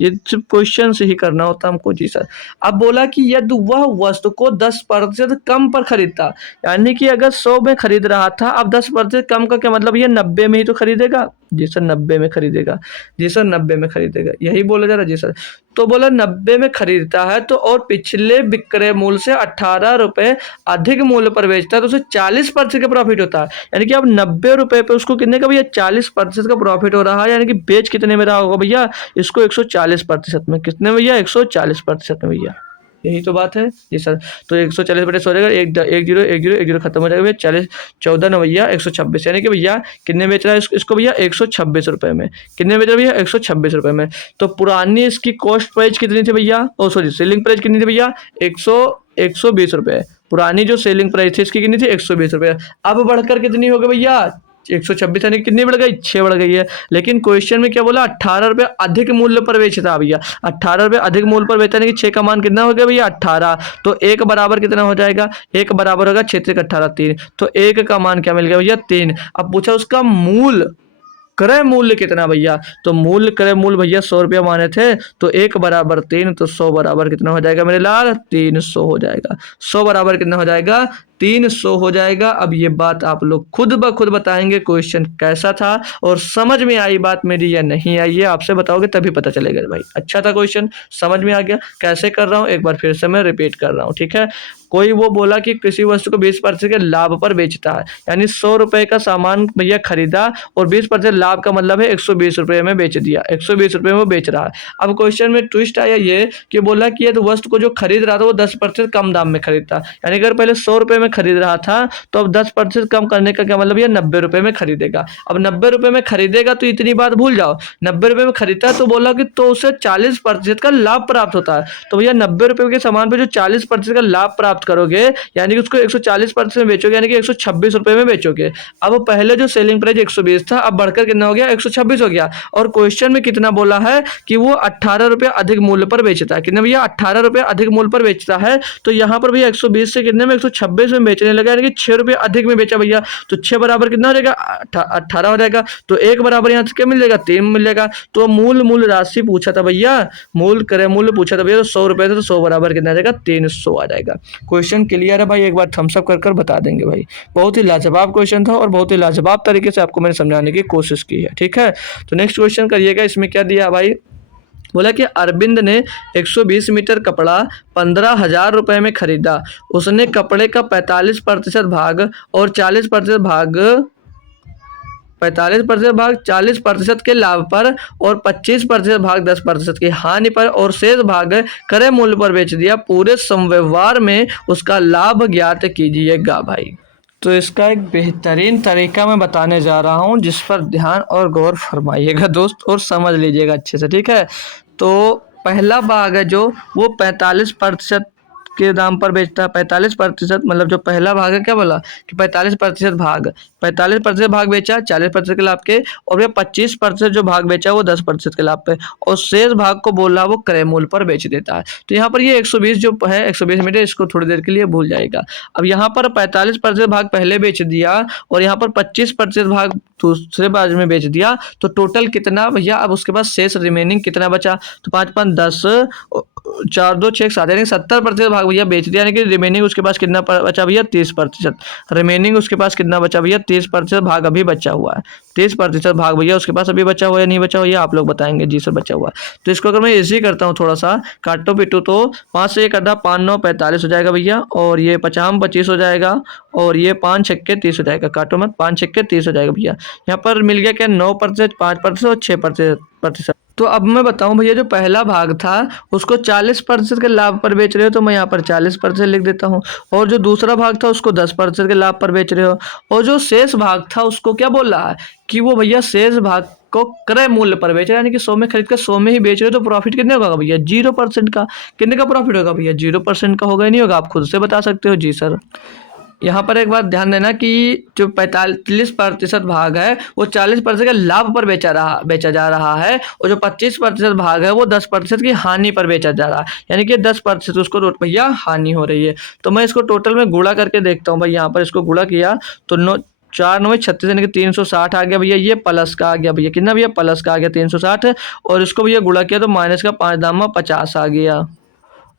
ये सिर्फ क्वेश्चन से ही करना होता है हमको। जी सर। अब बोला कि यदि वह वस्तु को 10% कम पर खरीदता, यानी कि अगर 100 में खरीद रहा था, अब 10% कम का क्या मतलब, ये 90 में ही तो खरीदेगा, जी सर 90 में खरीदेगा। जी सर 90 में खरीदेगा, यही बोला जा रहा है जी सर। तो बोला 90 में खरीदता है तो और पिछले विक्रय मूल्य से 18 रुपए अधिक मूल्य पर बेचता है तो उसे 40% का प्रॉफिट होता है। यानी कि अब 90 रुपए पे उसको कितने का भैया 40% का प्रॉफिट हो रहा है। यानी कि बेच कितने में रहा होगा भैया इसको 140% में। कितने भैया 140% में भैया, यही तो बात है जी सर। तो 140 हो जाएगा, एक जीरो एक जीरो एक जीरो खत्म हो जाएगा भैया 40 14 न भैया 126। यानी कि भैया कितने बेच रहा है इसको भैया 126 रुपए में। कितने बेच रहा है भैया 126 रुपए में। तो पुरानी इसकी कॉस्ट प्राइस कितनी थी भैया, ओ सॉरी सेलिंग प्राइस कितनी थी भैया 120 रुपए। पुरानी जो सेलिंग प्राइस थी इसकी कितनी थी 120 रुपए। अब बढ़कर कितनी हो गई भैया 126, यानी कितनी बढ़ गई 6 बढ़ गई है। लेकिन क्वेश्चन में क्या बोला 18 रुपए अधिक मूल्य पर बेचता भैया। 18 रुपए अधिक मूल्य पर बेचता, यानी कि 6 का मान कितना हो गया भैया 18। तो 1 बराबर कितना हो जाएगा, 1 बराबर होगा 6 × 18 3। तो 1 का मान क्या मिल गया भैया 3। अब पूछा उसका मूल क्रय मूल्य कितना भैया, तो मूल क्रय मूल्य भैया 100 रुपया माने थे। तो 1 बराबर 3, तो 100 बराबर कितना हो जाएगा मेरे लाल 300 हो जाएगा। 100 बराबर कितना हो जाएगा 300 हो जाएगा। अब ये बात आप लोग खुद ब खुद बताएंगे क्वेश्चन कैसा था और समझ में आई बात मेरी या नहीं आई है आपसे बताओगे तभी पता चलेगा भाई अच्छा था क्वेश्चन, समझ में आ गया। कैसे कर रहा हूँ एक बार फिर से मैं रिपीट कर रहा हूँ, ठीक है। कोई वो बोला कि किसी वस्तु को 20% के लाभ पर बेचता है, यानी 100 रुपए का सामान भैया खरीदा और 20% लाभ का मतलब है 120 रुपए में बेच दिया। 120 रुपए में वो बेच रहा है। अब क्वेश्चन में ट्विस्ट आया ये कि बोला कि ये तो वस्तु को जो खरीद रहा था वो 10% कम दाम में खरीदता, यानी अगर पहले 100 रुपए में खरीद रहा था तो अब 10% कम करने का क्या मतलब भैया 90 रुपए में खरीदेगा। अब 90 रुपए में खरीदेगा तो इतनी बात भूल जाओ, 90 रुपए में खरीदता है तो बोला कि तो उसे 40% का लाभ प्राप्त होता है। तो भैया 90 रुपए के सामान पे जो 40% का लाभ प्राप्त करोगे यानी कि उसको 140% में बेचोगे, यानी कि 126 रुपए में बेचोगे। अब पहले जो सेलिंग प्राइस 120 था अब बढ़कर कितना हो गया 126 हो गया। और क्वेश्चन में कितना बोला है कि वो 18 रुपए अधिक मूल्य पर बेचता है। कितने भैया 18 रुपए अधिक मूल्य पर बेचता है। तो यहाँ पर भैया 120 से कितने में 126 में बेचने लगा, यानी कि 6 रुपए अधिक में बेचा भैया। तो 6 बराबर कितना हो जाएगा 18 हो जाएगा। तो 1 बराबर यहाँ से क्या मिल जाएगा 3 मिल जाएगा। तो मूल राशि पूछा था भैया, मूल क्रय मूल्य पूछा था भैया, तो 100 रुपए थे तो 100 बराबर कितना आ जाएगा 300 आ जाएगा। क्वेश्चन क्लियर है भाई, एक बार थम्स अप कर बता देंगे भाई। बहुत ही लाजवाब क्वेश्चन था और बहुत ही लाजवाब तरीके से आपको मैंने समझाने की कोशिश की है, ठीक है। तो नेक्स्ट क्वेश्चन करिएगा। इसमें क्या दिया भाई, बोला कि अरविंद ने 120 मीटर कपड़ा 15,000 रुपए में खरीदा। उसने कपड़े का 45% भाग और 40% भाग 45% भाग 40% के लाभ पर और 25% भाग 10% की हानि पर और शेष भाग क्रय मूल्य पर बेच दिया। पूरे संव्यवहार में उसका लाभ ज्ञात कीजिएगा भाई। तो इसका एक बेहतरीन तरीका मैं बताने जा रहा हूँ जिस पर ध्यान और गौर फरमाइएगा दोस्त और समझ लीजिएगा अच्छे से, ठीक है। तो पहला भाग है जो वो 45% के दाम पर बेचता है। 45% मतलब जो पहला भाग है क्या बोला कि 45% भाग 45% भाग बेचा 40% के लाभ के, और ये 25% जो भाग बेचा वो 10% के लाभ पे, और शेष भाग को बोला वो क्रय मूल्य पर बेच देता है। तो यहाँ पर ये 120 जो है 120 मीटर इसको थोड़ी देर के लिए भूल जाएगा। अब यहाँ पर 45% भाग पहले बेच दिया और यहाँ पर 25% भाग दूसरे बाज में बेच दिया। तो टोटल कितना भैया, अब उसके पास शेष रिमेनिंग कितना बचा, तो 5 5 10 4 2 6 7 यानी 70% भाग भैया बेच दिया, यानी कि रिमेनिंग उसके पास कितना बचा भैया 30%। रिमेनिंग उसके पास कितना बचा भैया 30% भाग अभी बचा हुआ है। 30% भाग भैया उसके पास अभी बचा हुआ है, नहीं बचा हुआ आप लोग बताएंगे जी सर बचा हुआ। तो इसको अगर मैं ऐसे ही करता हूँ थोड़ा सा काटो पिटो तो 5 से 1 करना 5 9 45 हो जाएगा भैया, और ये 50 25 हो जाएगा, और ये 5 छक्के 30 हो जाएगा। काटो मत 5 छक्के 30 हो जाएगा भैया। यहाँ पर मिल गया क्या 9%, 5% और 6%। तो अब मैं बताऊं भैया जो पहला भाग था उसको 40% के लाभ पर बेच रहे हो तो मैं यहाँ पर 40% लिख देता हूँ, और जो दूसरा भाग था उसको 10% के लाभ पर बेच रहे हो, और जो शेष भाग था उसको क्या बोल रहा है कि वो भैया शेष भाग को क्रय मूल्य पर बेच रहे हैं, यानी कि 100 में खरीद कर 100 में ही बेच रहे हो। तो प्रॉफिट कितने होगा भैया 0% का। कितने का प्रॉफिट होगा भैया 0% का होगा, नहीं होगा आप खुद से बता सकते हो जी सर। यहाँ पर एक बात ध्यान देना कि जो 45% भाग है वो 40% के लाभ पर बेचा जा रहा है, और जो 25% भाग है वो 10% की हानि पर बेचा जा रहा है, यानी कि 10% उसको भैया हानि हो रही है। तो मैं इसको टोटल में गुणा करके देखता हूँ भाई। यहाँ पर इसको गुणा किया तो 4 9 36 यानी कि 360 आ गया भैया। ये प्लस का आ गया भैया, कितना भैया प्लस का आ गया 360, और इसको भैया गुणा किया तो माइनस का 5 दाम 50 आ गया,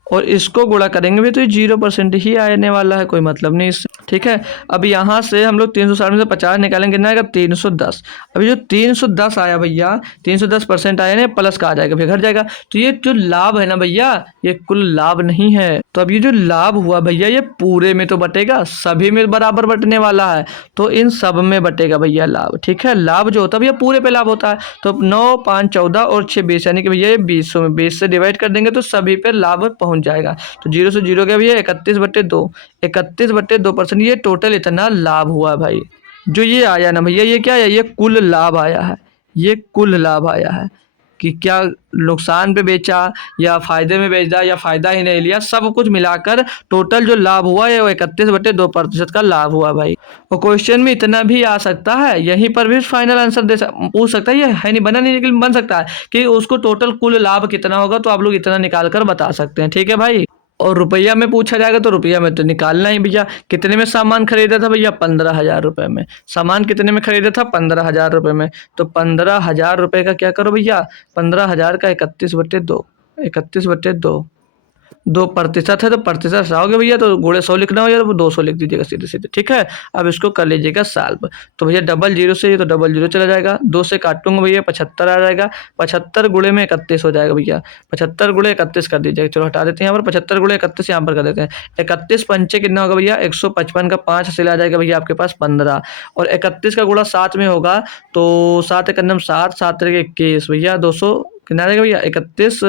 और इसको गुणा करेंगे भी तो ये 0% ही आने वाला है, कोई मतलब नहीं इससे। ठीक है। अब यहाँ से हम लोग 360 में से 50 निकालेंगे, कितना आएगा 310। अभी जो 310 आया भैया, 310% आया ना, प्लस का आ जाएगा, फिर घट जाएगा। तो ये जो लाभ है ना भैया, ये कुल लाभ नहीं है। तो अब ये जो लाभ हुआ भैया, ये पूरे में तो बटेगा, सभी में बराबर बटने वाला है, तो इन सब में बटेगा भैया लाभ। ठीक है, लाभ जो होता है भैया पूरे पे लाभ होता है। तो 9, 5, 14 और 6, 20, यानी कि भैया ये 20 में 20 से डिवाइड कर देंगे तो सभी पे लाभ पहुंच जाएगा। तो 0 से 0 क्या भैया, 31/2। 31/2% ये टोटल इतना लाभ हुआ भाई। जो ये आया ना भैया, ये क्या आया, ये कुल लाभ आया है। ये कुल लाभ आया है कि क्या नुकसान पे बेचा या फायदे में बेचा या फायदा ही नहीं लिया, सब कुछ मिलाकर टोटल जो लाभ हुआ है वो 31/2% का लाभ हुआ भाई। और क्वेश्चन में इतना भी आ सकता है, यहीं पर भी फाइनल आंसर पूछ सकता है, ये है नहीं बना नहीं लेकिन बन सकता है कि उसको टोटल कुल लाभ कितना होगा, तो आप लोग इतना निकाल कर बता सकते हैं। ठीक है भाई। और रुपया में पूछा जाएगा तो रुपया में तो निकालना ही भैया। कितने में सामान खरीदा था भैया, 15,000 रुपए में। सामान कितने में खरीदा था, 15,000 रुपए में। तो 15,000 रुपए का क्या करो भैया, 15,000 का 31/2, 31/2, 2% है तो प्रतिशत हटाओगे भैया, तो गुणे 100 लिखना हो या तो 200 लिख दीजिएगा सीधे सीधे। ठीक है। अब इसको कर लीजिएगा सॉल्व। तो भैया डबल जीरो से ये तो डबल जीरो चला जाएगा, 2 से काटूंगा भैया 75 आ जाएगा। 75 गुणे में 31 हो जाएगा भैया। 75 गुणे 31 कर दीजिएगा, चलो हटा देते हैं यहाँ पर, 75 गुणे 31 यहाँ पर कर देते हैं। 31 पंचे कितना होगा भैया, 155 का 5 हासिल आ जाएगा भैया आपके पास 15। और 31 का गुणा 7 में होगा तो 7 एक 60, 7 21 भैया 200 कितना आ जाएगा भैया, 31,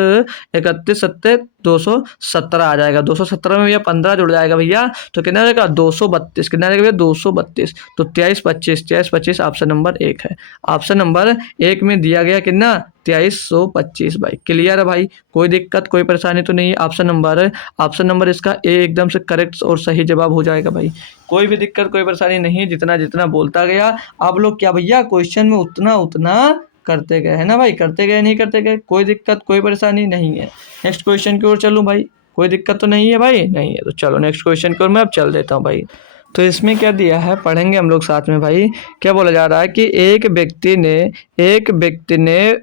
31 सत्ते 217 आ जाएगा। 217 में भैया 15 जुड़ जाएगा भैया, तो कितना आ जाएगा 232। कितना आ जाएगा भैया 232। तो 2325 ऑप्शन नंबर 1 है। ऑप्शन नंबर 1 में दिया गया कितना, 2325 भाई। क्लियर है भाई, कोई दिक्कत कोई परेशानी तो नहीं है। ऑप्शन नंबर इसका ए एकदम से करेक्ट और सही जवाब हो जाएगा भाई। कोई भी दिक्कत कोई परेशानी नहीं है, जितना जितना बोलता गया आप लोग क्या भैया क्वेश्चन में उतना उतना करते गए, है ना भाई, करते गए नहीं करते गए, कोई दिक्कत कोई परेशानी नहीं है। नेक्स्ट क्वेश्चन की ओर चलूँ भाई, कोई दिक्कत तो नहीं है भाई, नहीं है तो चलो नेक्स्ट क्वेश्चन की ओर मैं अब चल देता हूँ भाई। तो इसमें क्या दिया है पढ़ेंगे हम लोग साथ में भाई। क्या बोला जा रहा है कि एक व्यक्ति ने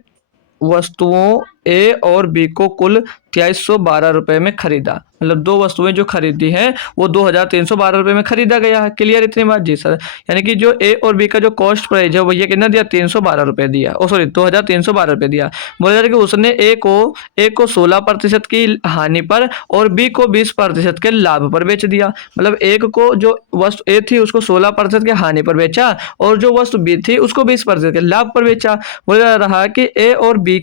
वस्तुओं ए और बी को कुल 2312 रुपए में खरीदा। मतलब दो वस्तुएं जो खरीदी हैं वो 2312 रुपए में खरीदा गया है। क्लियर इतनी बात जी सर। यानी कि जो ए और बी का जो कॉस्ट प्राइस है भैया कितना दिया, 312 रुपए दिया, ओ सॉरी 2312 रुपए दिया। बोला जा रहा है कि उसने ए को 16% की हानि पर और बी को 20% के लाभ पर बेच दिया। मतलब एक को जो वस्तु ए थी उसको 16% के हानि पर बेचा और जो वस्तु बी थी उसको 20% के लाभ पर बेचा। बोला जा रहा है कि ए और बी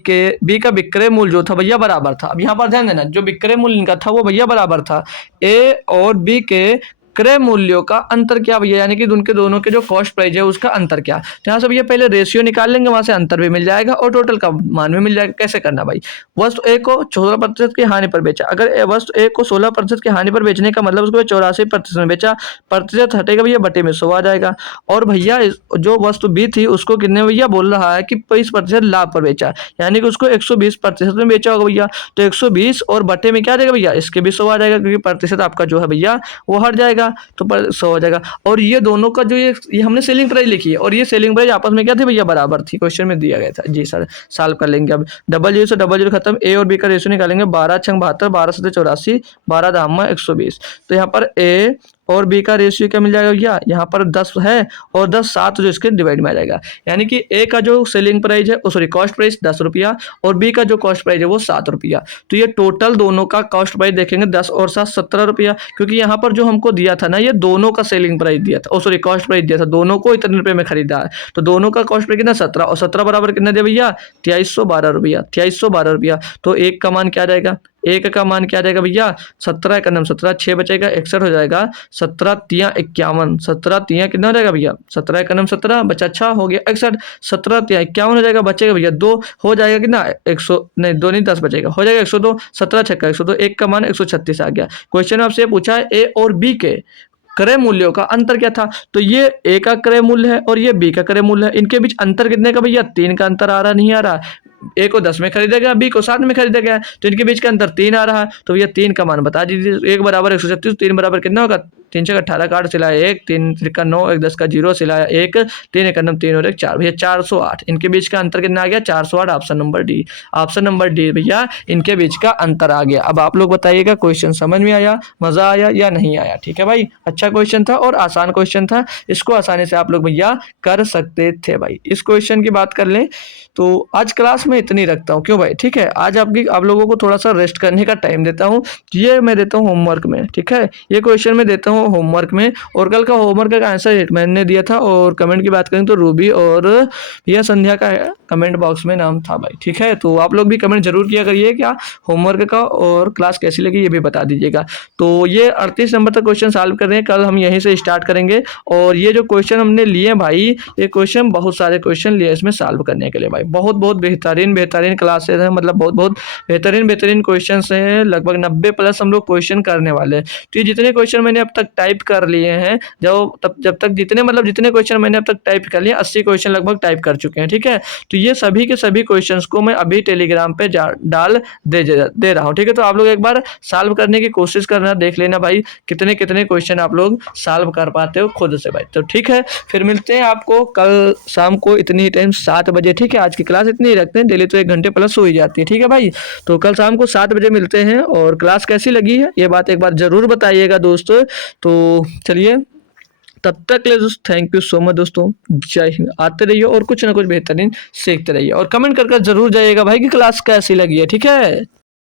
का विक्रय मूल्य जो था भैया बराबर था। अब यहाँ पर ध्यान देना, जो विक्रय मूल्य इनका था वो भैया बराबर था। ए और बी के क्रय मूल्यों का अंतर क्या भैया, यानी कि उनके दोनों के जो कॉस्ट प्राइस है उसका अंतर क्या। तो यहाँ से भैया पहले रेशियो निकाल लेंगे, वहां से अंतर भी मिल जाएगा और टोटल का मान भी मिल जाएगा। कैसे करना भाई, वस्तु ए को 16% की हानि पर बेचा। अगर वस्तु ए को 16% की हानि पर बेचने का मतलब उसको 84% में बेचा, प्रतिशत हटेगा भैया बटे में 100 आ जाएगा। और भैया जो वस्तु बी थी उसको कितने भैया बोल रहा है कि 20% लाभ पर बेचा, यानी कि उसको 120% में बेचा होगा भैया। तो 120 और बटे में क्या आ जाएगा भैया, इसके भी 100 आ जाएगा, क्योंकि प्रतिशत आपका जो है भैया वो हट जाएगा, तो 100 हो जाएगा। और ये दोनों का जो ये हमने सेलिंग प्राइस लिखी है और ये सेलिंग प्राइस आपस में क्या थी भैया, बराबर थी, क्वेश्चन में दिया गया था जी सर। सॉल्व कर लेंगे अब, डबल जीरो से डबल जीरो खत्म, ए और बी का रेशियो निकालेंगे, 12 छंग 72, 12 सत्ते 84, 12 धाम 120। तो यहाँ पर ए और बी का रेशियो क्या मिल जाएगा भैया, यहाँ पर 10 है और 10 7 जो इसके डिवाइड में आ जाएगा। यानी कि ए का जो सेलिंग प्राइस है सॉरी कॉस्ट प्राइस 10 रुपया और बी का जो कॉस्ट प्राइस है वो 7 रुपया। तो ये टोटल दोनों का कॉस्ट प्राइस देखेंगे 10 और 7 17 रुपया, क्योंकि यहाँ पर जो हमको दिया था ना ये दोनों का सेलिंग प्राइस दिया था, सॉरी कॉस्ट प्राइस दिया था, दोनों को इतने रुपए में खरीदा है। तो दोनों का कॉस्ट प्राइस कितना 17 और 17 बराबर कितना दिया भैया 2312 रुपया, 2312 रुपया। तो एक का मान क्या रहेगा, एक का मान क्या रहेगा भैया 17 एक 17, 6 बचेगा 61 हो जाएगा, 17 तिया 51, 17 तिया कितना हो जाएगा भैया 17 एक 17 बचा, अच्छा हो गया 61, 17 तिया 51 हो जाएगा, बचेगा भैया 2 हो जाएगा कितना 100 नहीं 2 नहीं 10 बचेगा, हो जाएगा 102, 17 छक्का 102, एक का मान 136 आ गया। क्वेश्चन आपसे पूछा है ए और बी के क्रय मूल्यों का अंतर क्या था, तो ये ए का क्रय मूल्य है और ये बी का क्रय मूल्य है, इनके बीच अंतर कितने का भैया 3 का अंतर आ रहा नहीं आ रहा, ए को 10 में खरीदा गया, बी को 7 में खरीदा गया, तो इनके बीच का अंतर 3 आ रहा है। तो भैया 3 का मान बता दीजिए। 1 बराबर 136, 3 बराबर कितना होगा? 3 छक्का 18 का 8 सिलाया 1, 3 त्रिका 9, 1 10 का 0 सिलाया 1, 3 एक 3 और 1 4, भैया 408। इनके बीच का अंतर कितना आ गया? 408। Option number D. Option number D भैया इनके बीच का अंतर आ गया। अब आप लोग बताइएगा क्वेश्चन समझ में आया, मजा आया या नहीं आया? ठीक है भाई, अच्छा क्वेश्चन था और आसान क्वेश्चन था, इसको आसानी से आप लोग भैया कर सकते थे भाई। इस क्वेश्चन की बात कर लें तो आज क्लास में इतनी रखता हूँ, क्यों भाई? ठीक है, आज आप लोगों को थोड़ा सा रेस्ट करने का टाइम देता हूँ, ये मैं देता हूँ होमवर्क में। ठीक है, ये क्वेश्चन मैं देता हूँ होमवर्क में, और कल का होमवर्क का आंसर मैंने दिया था। और कमेंट की बात करें तो रूबी और यह संध्या का कमेंट बॉक्स में नाम था भाई। ठीक है, तो आप लोग भी कमेंट जरूर किया करिए क्या होमवर्क का, और क्लास कैसी लगी ये भी बता दीजिएगा। तो ये 38 नंबर तक क्वेश्चन सॉल्व कर रहे हैं, कल हम यहीं से स्टार्ट करेंगे। और ये जो क्वेश्चन हमने लिए भाई, ये क्वेश्चन बहुत सारे क्वेश्चन लिए इसमें सॉल्व करने के लिए भाई। बहुत बहुत बेहतरीन क्लासेस हैं, मतलब बहुत बहुत बेहतरीन क्वेश्चन हैं। लगभग 90 प्लस हम लोग क्वेश्चन करने वाले हैं। तो ये जितने क्वेश्चन मैंने अब तक टाइप कर लिए हैं, जब तक जितने क्वेश्चन मैंने अब तक टाइप कर लिए, 80 क्वेश्चन लगभग टाइप कर चुके हैं। ठीक है, तो ये सभी के सभी क्वेश्चंस को मैं अभी टेलीग्राम पे डाल दे रहा हूँ। ठीक है, तो आप लोग एक बार सॉल्व करने की कोशिश करना, देख लेना भाई कितने कितने क्वेश्चन आप लोग सॉल्व कर पाते हो खुद से भाई। तो ठीक है, फिर मिलते हैं आपको कल शाम को इतनी ही टाइम 7 बजे। ठीक है, आज की क्लास इतनी ही रखते हैं, डेली तो 1 घंटे प्लस हो ही जाती है। ठीक है भाई, तो कल शाम को 7 बजे मिलते हैं। और क्लास कैसी लगी है ये बात एक बार जरूर बताइएगा दोस्तों। तो चलिए, तब तक ले दोस्तों, थैंक यू सो मच दोस्तों, जय हिंद। आते रहिए और कुछ ना कुछ बेहतरीन सीखते रहिए, और कमेंट करके जरूर जाइएगा भाई कि क्लास कैसी लगी है। ठीक है।